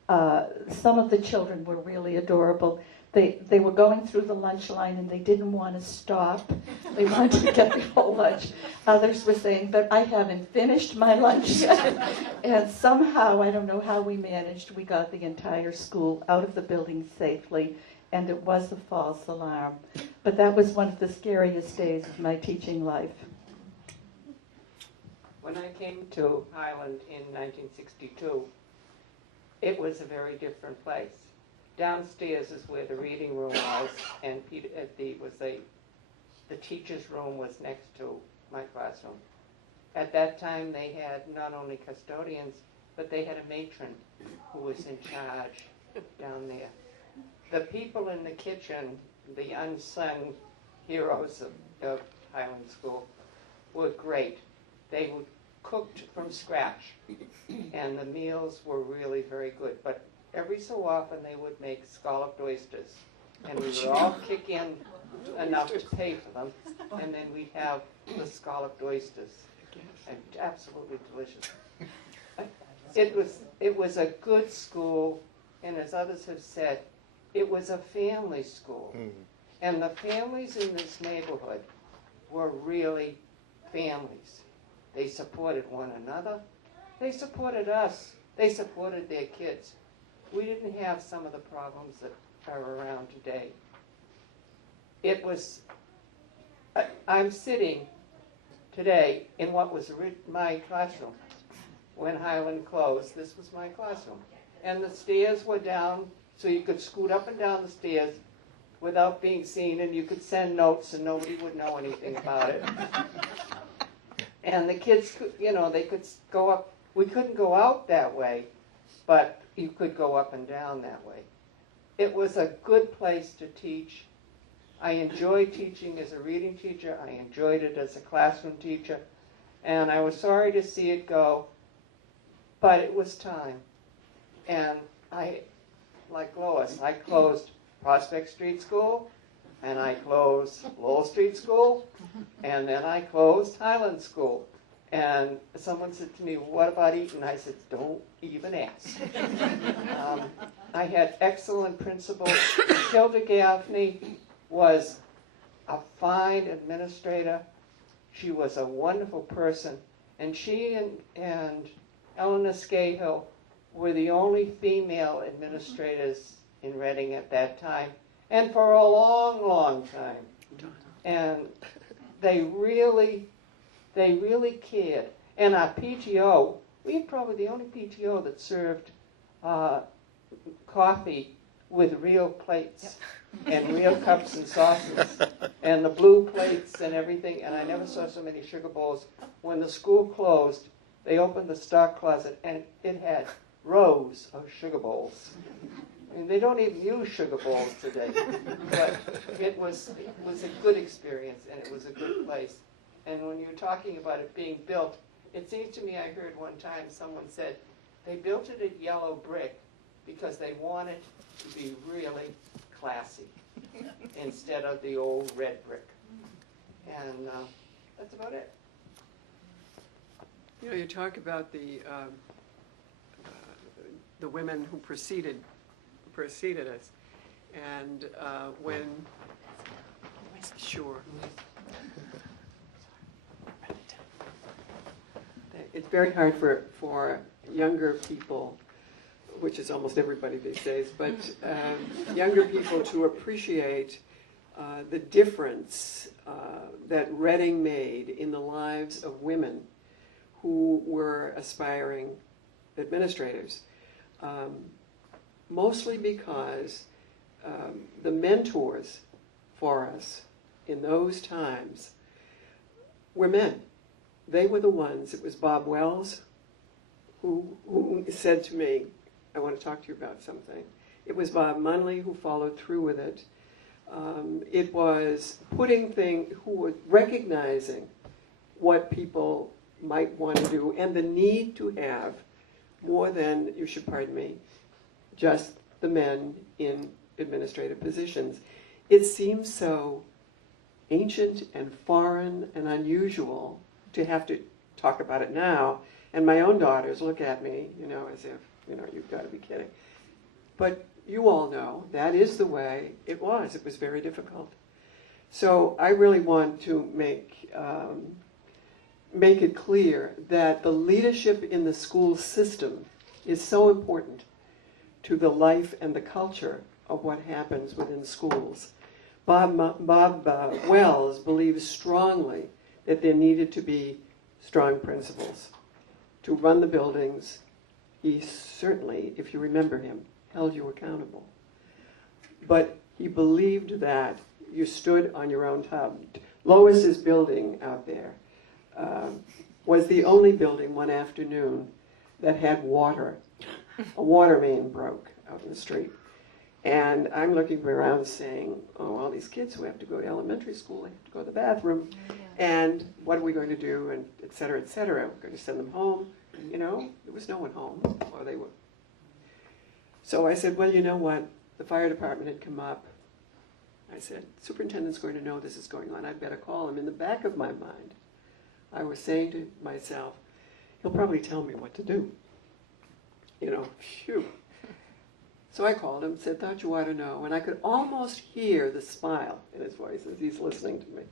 Some of the children were really adorable. They were going through the lunch line and they didn't want to stop. They wanted to get the whole lunch. Others were saying, but I haven't finished my lunch yet. And somehow, I don't know how we managed, we got the entire school out of the building safely, and it was a false alarm. But that was one of the scariest days of my teaching life. When I came to Highland in 1962, it was a very different place. Downstairs is where the reading room was, and the teacher's room was next to my classroom. At that time, they had not only custodians, but they had a matron who was in charge down there. The people in the kitchen, the unsung heroes of Highland School, were great. They were cooked from scratch, and the meals were really very good. But every so often they would make scalloped oysters, and we would all kick in enough to pay for them, and then we'd have the scalloped oysters. And absolutely delicious. it was a good school, and as others have said, it was a family school. And the families in this neighborhood were really families. They supported one another. They supported us. They supported their kids. We didn't have some of the problems that are around today. It was, I'm sitting today in what was my classroom. When Highland closed, this was my classroom. And the stairs were down, so you could scoot up and down the stairs without being seen, and you could send notes and nobody would know anything about it. And the kids could, they could go up. We couldn't go out that way, but you could go up and down that way. It was a good place to teach. I enjoyed teaching as a reading teacher. I enjoyed it as a classroom teacher. And I was sorry to see it go, but it was time. And I, like Lois, I closed Prospect Street School, and I closed Lowell Street School, and then I closed Highland School. And someone said to me, what about Eton? I said, don't even ask. I had excellent principals. Hilda Gaffney was a fine administrator. She was a wonderful person. And she and Eleanor Scahill were the only female administrators in Reading at that time, and for a long, long time. And they really cared. And our PTO, we were probably the only PTO that served coffee with real plates and real cups and saucers and the blue plates and everything. And I never saw so many sugar bowls. When the school closed, they opened the stock closet and it had rows of sugar bowls. I mean, they don't even use sugar bowls today. But it was a good experience, and it was a good place. And when you're talking about it being built, it seems to me I heard one time someone said they built it at yellow brick because they wanted to be really classy instead of the old red brick. And that's about it. You talk about the women who preceded us, and when sure. It's very hard for younger people, which is almost everybody these days, but younger people to appreciate the difference that Reading made in the lives of women who were aspiring administrators. Mostly because the mentors for us in those times were men. They were the ones. It was Bob Wells who said to me, I want to talk to you about something. It was Bob Munley who followed through with it. It was who was recognizing what people might want to do and the need to have more than, you should pardon me, just the men in administrative positions. It seems so ancient and foreign and unusual to have to talk about it now. And my own daughters look at me, as if, you've got to be kidding. But you all know that is the way it was. It was very difficult. So I really want to make it clear that the leadership in the school system is so important to the life and the culture of what happens within schools. Bob Wells believes strongly that there needed to be strong principals to run the buildings. He certainly, if you remember him, held you accountable. But he believed that you stood on your own top. Lois's building out there was the only building one afternoon that had water. A water main broke out in the street. And I'm looking around saying, oh, all these kids who have to go to elementary school, they have to go to the bathroom. And what are we going to do? And et cetera, et cetera. We're going to send them home. There was no one home. Or they were. So I said, well, you know what? The fire department had come up. I said, superintendent's going to know this is going on. I'd better call him. In the back of my mind, I was saying to myself, he'll probably tell me what to do. phew. So I called him, said, thought you ought to know. And I could almost hear the smile in his voice as he's listening to me,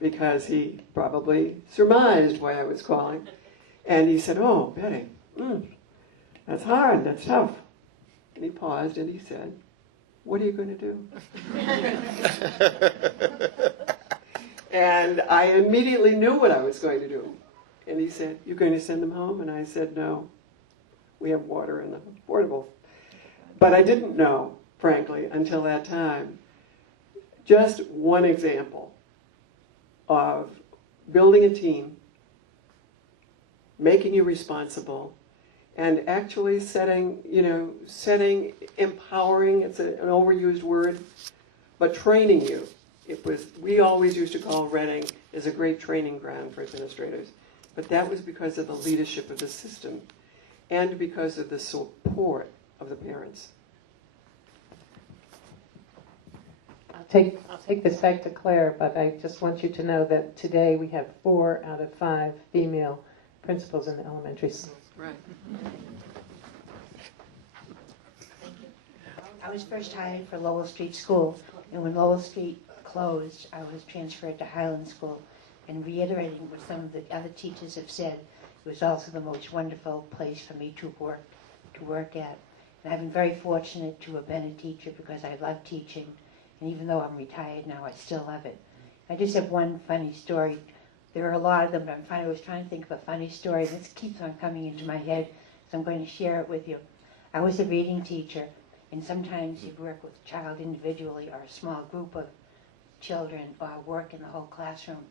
because he probably surmised why I was calling. And he said, oh, Betty, that's hard, that's tough. And he paused and he said, what are you going to do? And I immediately knew what I was going to do. And he said, you're going to send them home? And I said, no, we have water in the portable. But I didn't know, frankly, until that time. Just one example of building a team, making you responsible, and actually setting, empowering, it's an overused word, but training you. We always used to call Reading as a great training ground for administrators. But that was because of the leadership of the system and because of the support of the parents. I'll take this back to Claire, but I just want you to know that today we have 4 out of 5 female principals in the elementary schools. Right. I was first hired for Lowell Street School, and when Lowell Street closed, I was transferred to Highland School. And reiterating what some of the other teachers have said, it was also the most wonderful place for me to work at. And I've been very fortunate to have been a teacher because I love teaching. And even though I'm retired now, I still love it. I just have one funny story. There are a lot of them, but I was trying to think of a funny story, and this keeps on coming into my head, so I'm going to share it with you. I was a reading teacher, and sometimes you work with a child individually or a small group of children or work in the whole classroom.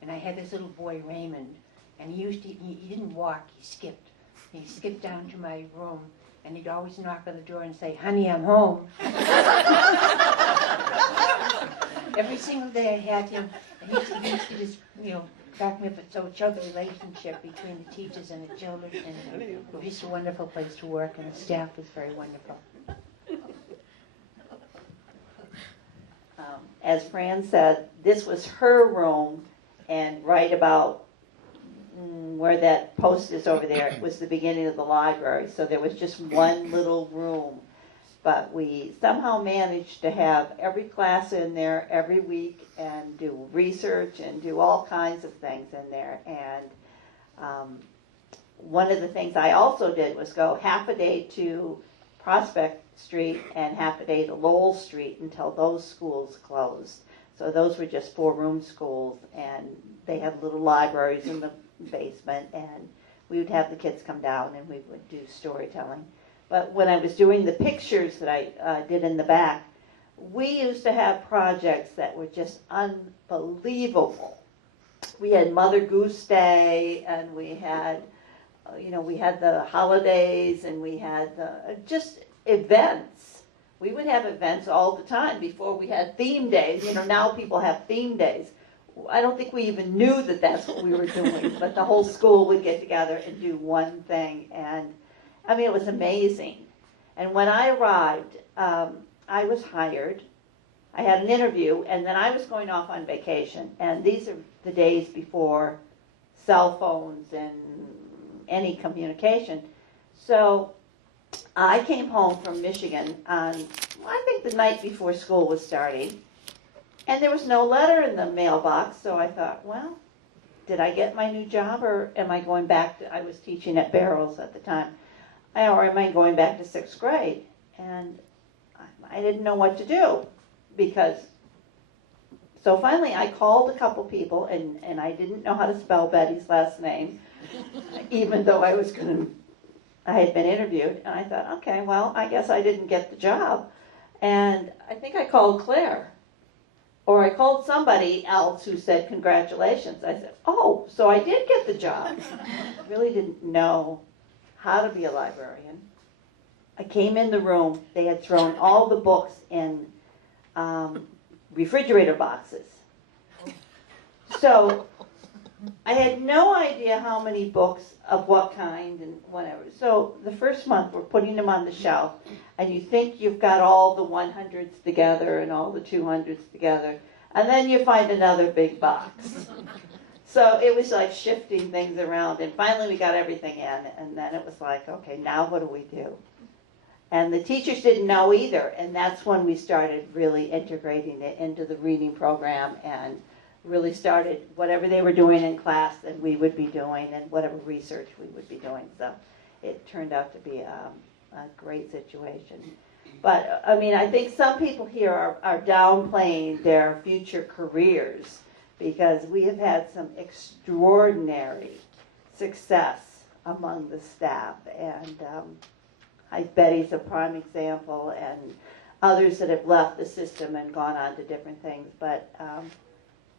And I had this little boy, Raymond, and he didn't walk, he skipped. He skipped down to my room, and he'd always knock on the door and say, honey, I'm home. Every single day I had him, and he used to just, back me up. So it showed the relationship between the teachers and the children, and it was just a wonderful place to work, and the staff was very wonderful. As Fran said, this was her room, and right about where that post is over there, it was the beginning of the library, so there was just one little room. But we somehow managed to have every class in there every week and do research and do all kinds of things in there. And one of the things I also did was go half a day to Prospect Street and half a day to Lowell Street until those schools closed. So those were just 4-room schools, and they had little libraries in the basement, and we would have the kids come down and we would do storytelling. But when I was doing the pictures that I did in the back, we used to have projects that were just unbelievable. We had Mother Goose Day, and we had, we had the holidays, and we had just events. We would have events all the time before we had theme days. Now people have theme days. I don't think we even knew that that's what we were doing, but the whole school would get together and do one thing. And it was amazing. And when I arrived, I was hired. I had an interview, and then I was going off on vacation. And these are the days before cell phones and any communication. So I came home from Michigan on, I think the night before school was starting. And there was no letter in the mailbox, so I thought, well, did I get my new job, or am I going back to, I was teaching at Barrows at the time, or am I going back to 6th grade? And I didn't know what to do, so finally I called a couple people, and I didn't know how to spell Betty's last name, even though I had been interviewed, and I thought, okay, well, I guess I didn't get the job. And I think I called Claire. Or I called somebody else who said, congratulations. I said, oh, so I did get the job. I really didn't know how to be a librarian. I came in the room. They had thrown all the books in refrigerator boxes. So I had no idea how many books of what kind and whatever. So the first month we're putting them on the shelf, and you think you've got all the 100s together and all the 200s together, and then you find another big box. So it was like shifting things around, and finally we got everything in, and then it was like, okay, now what do we do? And the teachers didn't know either, and that's when we started really integrating it into the reading program and really started whatever they were doing in class that we would be doing and whatever research we would be doing. So it turned out to be a great situation. But, I mean, I think some people here are downplaying their future careers because we have had some extraordinary success among the staff. And Betty's a prime example, and others that have left the system and gone on to different things. But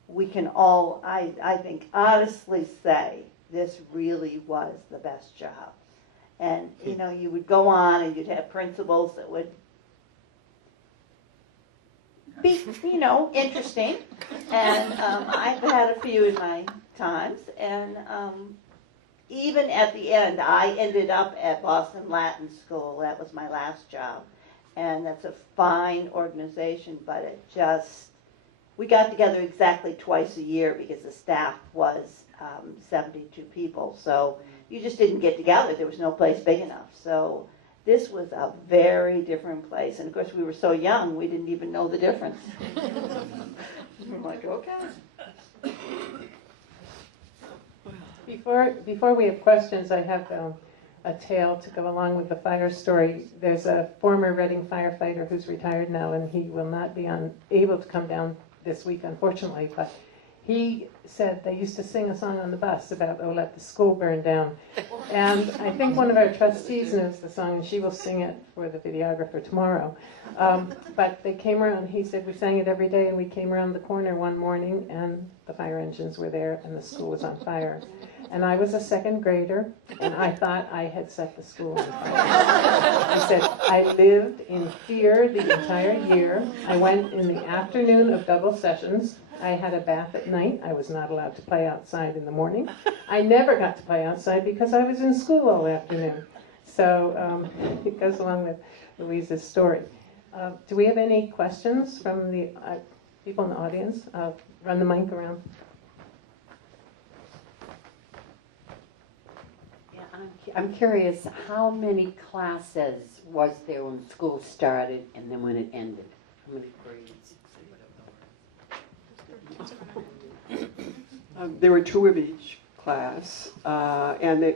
we can all, I think, honestly say this really was the best job. And, you know, you would go on and you'd have principals that would be, you know, interesting. And I've had a few in my times. And even at the end, I ended up at Boston Latin School. That was my last job. And that's a fine organization, but it just, we got together exactly twice a year because the staff was 72 people. So you just didn't get together. There was no place big enough. So this was a very different place. And of course, we were so young, we didn't even know the difference. I'm like, okay. Before we have questions, I have a tale to go along with the fire story. There's a former Reading firefighter who's retired now, and he will not be able to come down this week, unfortunately, but he said they used to sing a song on the bus about, oh, let the school burn down. And I think one of our trustees knows the song, and she will sing it for the videographer tomorrow. But they came around, he said, we sang it every day, and we came around the corner one morning, and the fire engines were there, and the school was on fire. And I was a second grader, and I thought I had set the school on fire. He said, I lived in fear the entire year. I went in the afternoon of double sessions. I had a bath at night. I was not allowed to play outside in the morning. I never got to play outside because I was in school all afternoon. So it goes along with Louise's story. Do we have any questions from the people in the audience? Run the mic around. I'm curious, how many classes was there when school started and then when it ended? How many grades? There were 2 of each class, and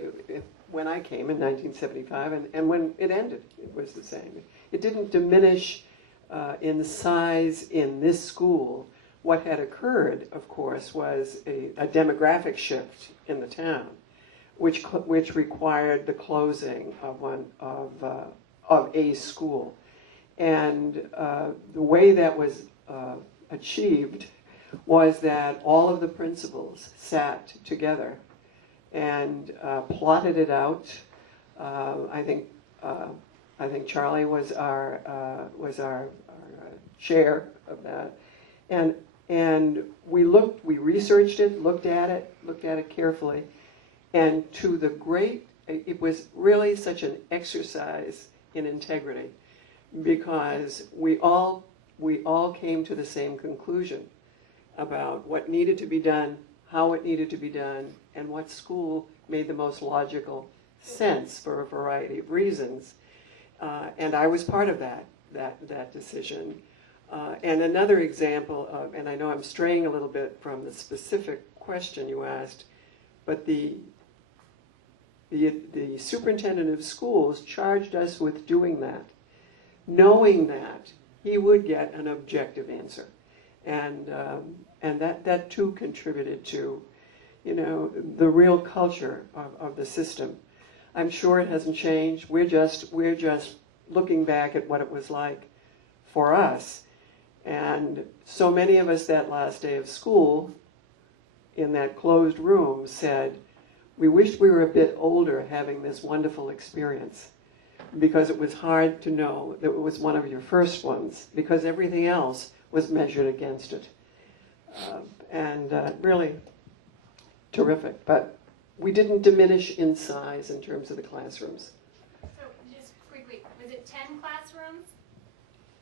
when I came in 1975, and when it ended, it was the same. It didn't diminish in size in this school. What had occurred, of course, was a demographic shift in the town, which required the closing of a school, and the way that was achieved was that all of the principals sat together and plotted it out. I think Charlie was our chair of that, and we researched it, looked at it carefully. And to the great, it was really such an exercise in integrity, because we all came to the same conclusion about what needed to be done, how it needed to be done, and what school made the most logical sense for a variety of reasons. And I was part of that decision. And another example of, and I know I'm straying a little bit from the specific question you asked, but the superintendent of schools charged us with doing that, knowing that he would get an objective answer, and that too contributed to, the real culture of the system. I'm sure it hasn't changed. We're just looking back at what it was like for us, and so many of us that last day of school, in that closed room, said, we wished we were a bit older having this wonderful experience, because it was hard to know that it was one of your first ones, because everything else was measured against it. Really terrific. But we didn't diminish in size in terms of the classrooms. So just quickly, was it 10 classrooms?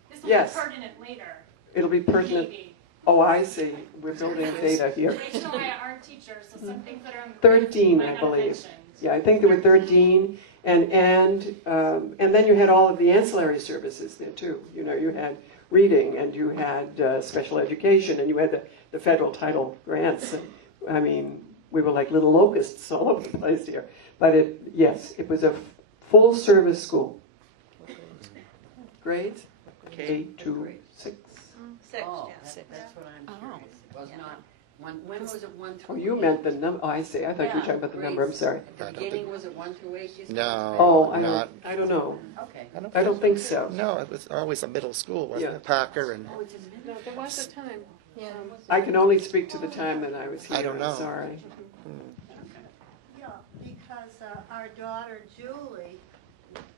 This will Yes. be pertinent later. It'll be pertinent. Maybe. Oh, I see. We're building data here. Rachel and I are teachers, so some things that are on the 13, I got believe. mentioned. Yeah, I think there were 13, and then you had all of the ancillary services there too. You know, you had reading, and you had special education, and you had the federal title grants. And, I mean, we were like little locusts all over the place here. But yes, it was a full service school. Grades? K to 6. Six, Oh, yeah. that's what I'm curious. It was not one. When was it 1 through Oh, you 8? meant the number. Oh, I see. I thought you were talking about the number. I'm sorry. At the beginning, was it 1 through 8? No, Oh, not. I don't know. Okay. I don't think so. No, it was always a middle school, wasn't Yeah. it? Parker and Oh, it's in No, there was a time. I can only speak to the time that I was here. I don't know. I'm sorry. Yeah, because our daughter Julie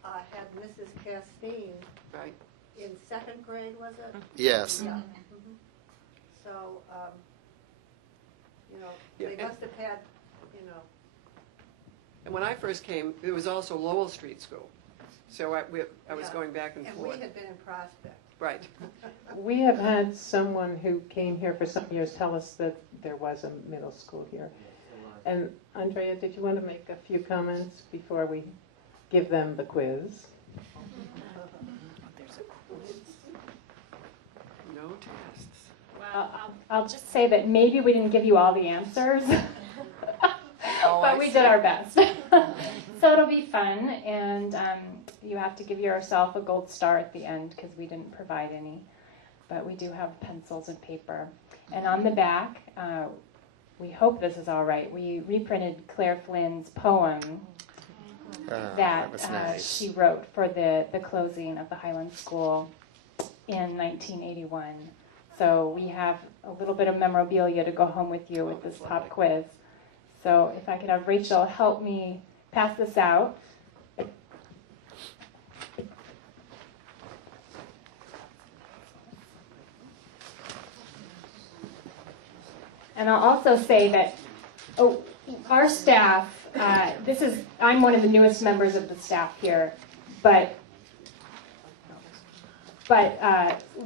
had Mrs. Castine Right. in second grade, was it? yes. Yeah. So, you know, Yeah, they and- must have had, you know, And when I first came, there was also Lowell Street School. So I was Yeah. going back and and we forth. had been in Prospect. Right. We have had someone who came here for some years tell us that there was a middle school here. And Andrea, did you want to make a few comments before we give them the quiz? No tests. Well, I'll just say that maybe we didn't give you all the answers, but we did our best. So it'll be fun, and you have to give yourself a gold star at the end because we didn't provide any. But we do have pencils and paper. And on the back, we hope this is all right, we reprinted Claire Flynn's poem that was nice. she wrote for the closing of the Highland School in 1981. So we have a little bit of memorabilia to go home with you with this pop quiz. So if I could have Rachel help me pass this out. And I'll also say that our staff, I'm one of the newest members of the staff here, but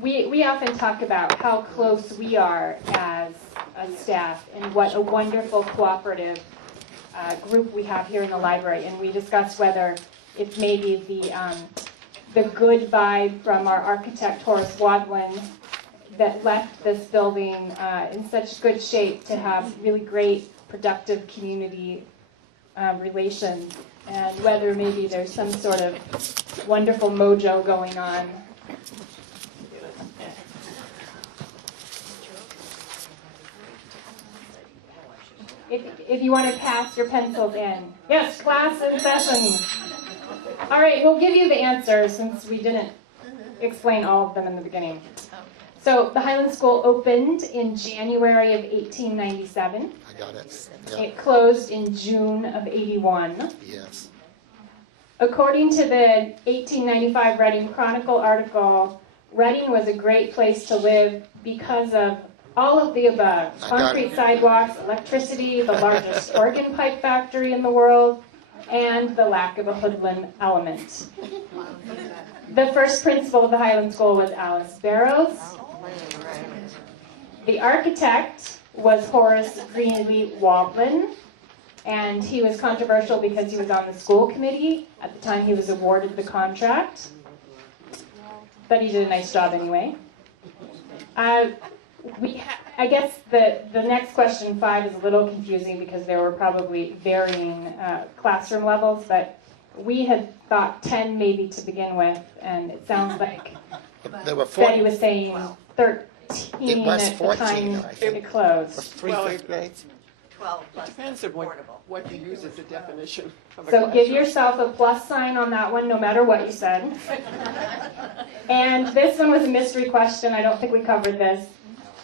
we often talk about how close we are as a staff and what a wonderful cooperative group we have here in the library. And we discussed whether it's maybe the good vibe from our architect Horace Wadlin that left this building in such good shape to have really great, productive community relations, and whether maybe there's some sort of wonderful mojo going on. If you want to pass your pencils in. Yes, class in session. All right, we'll give you the answers since we didn't explain all of them in the beginning. So the Highland School opened in January of 1897. I got it. Yeah. It closed in June of 81. Yes. According to the 1895 Reading Chronicle article, Reading was a great place to live because of all of the above. I got Concrete it. sidewalks, electricity, the largest organ pipe factory in the world, and the lack of a hoodlum element. The first principal of the Highland School was Alice Barrows. The architect was Horace Greenlee Wadlin, and he was controversial because he was on the school committee at the time he was awarded the contract, but he did a nice job anyway. I guess the next question, 5, is a little confusing because there were probably varying classroom levels, but we had thought 10 maybe to begin with, and it sounds like There were Betty 14. was saying 13 It was at the 14, time I think. it closed. Three Well, fifth grades. 12 plus Depends on portable. what you use as a definition of a So give classroom. yourself a plus sign on that one, no matter what you said. And this one was a mystery question. I don't think we covered this.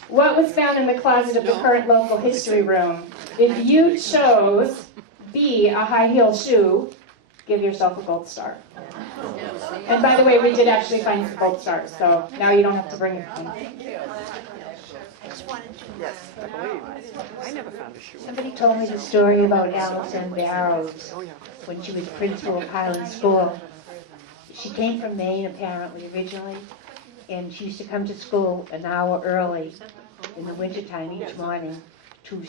What was found in the closet of the current local history room? If you chose B, a high heel shoe, give yourself a gold star. And by the way, we did actually find some gold stars, so now you don't have to bring your phone. Yes, I believe. I never found a shoe. Somebody told me the story about Allison Barrows Oh, yeah. when she was principal of Highland School. She came from Maine, apparently, originally, and she used to come to school an hour early in the wintertime each morning to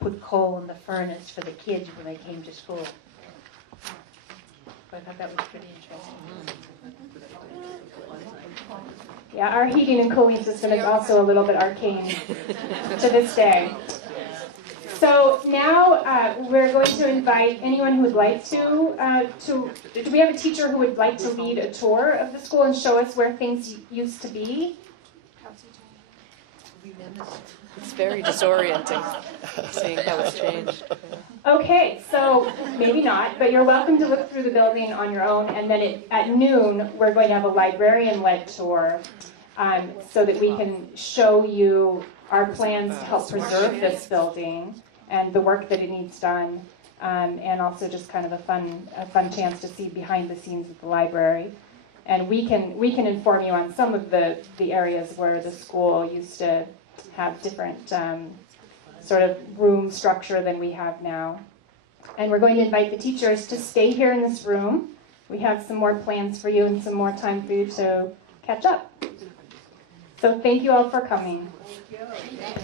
put coal in the furnace for the kids when they came to school. So I thought that was pretty interesting. Yeah, our heating and cooling system is also a little bit arcane to this day. So now we're going to invite anyone who would like to, do we have a teacher who would like to lead a tour of the school and show us where things used to be? It's very disorienting seeing how it's changed. Okay, so maybe not, but you're welcome to look through the building on your own, and then at noon we're going to have a librarian-led tour so that we can show you our plans to help preserve this building and the work that it needs done, and also just kind of a fun chance to see behind the scenes of the library. And we can inform you on some of the areas where the school used to have different sort of room structure than we have now. And we're going to invite the teachers to stay here in this room. We have some more plans for you and some more time for you to catch up. So thank you all for coming. Thank you.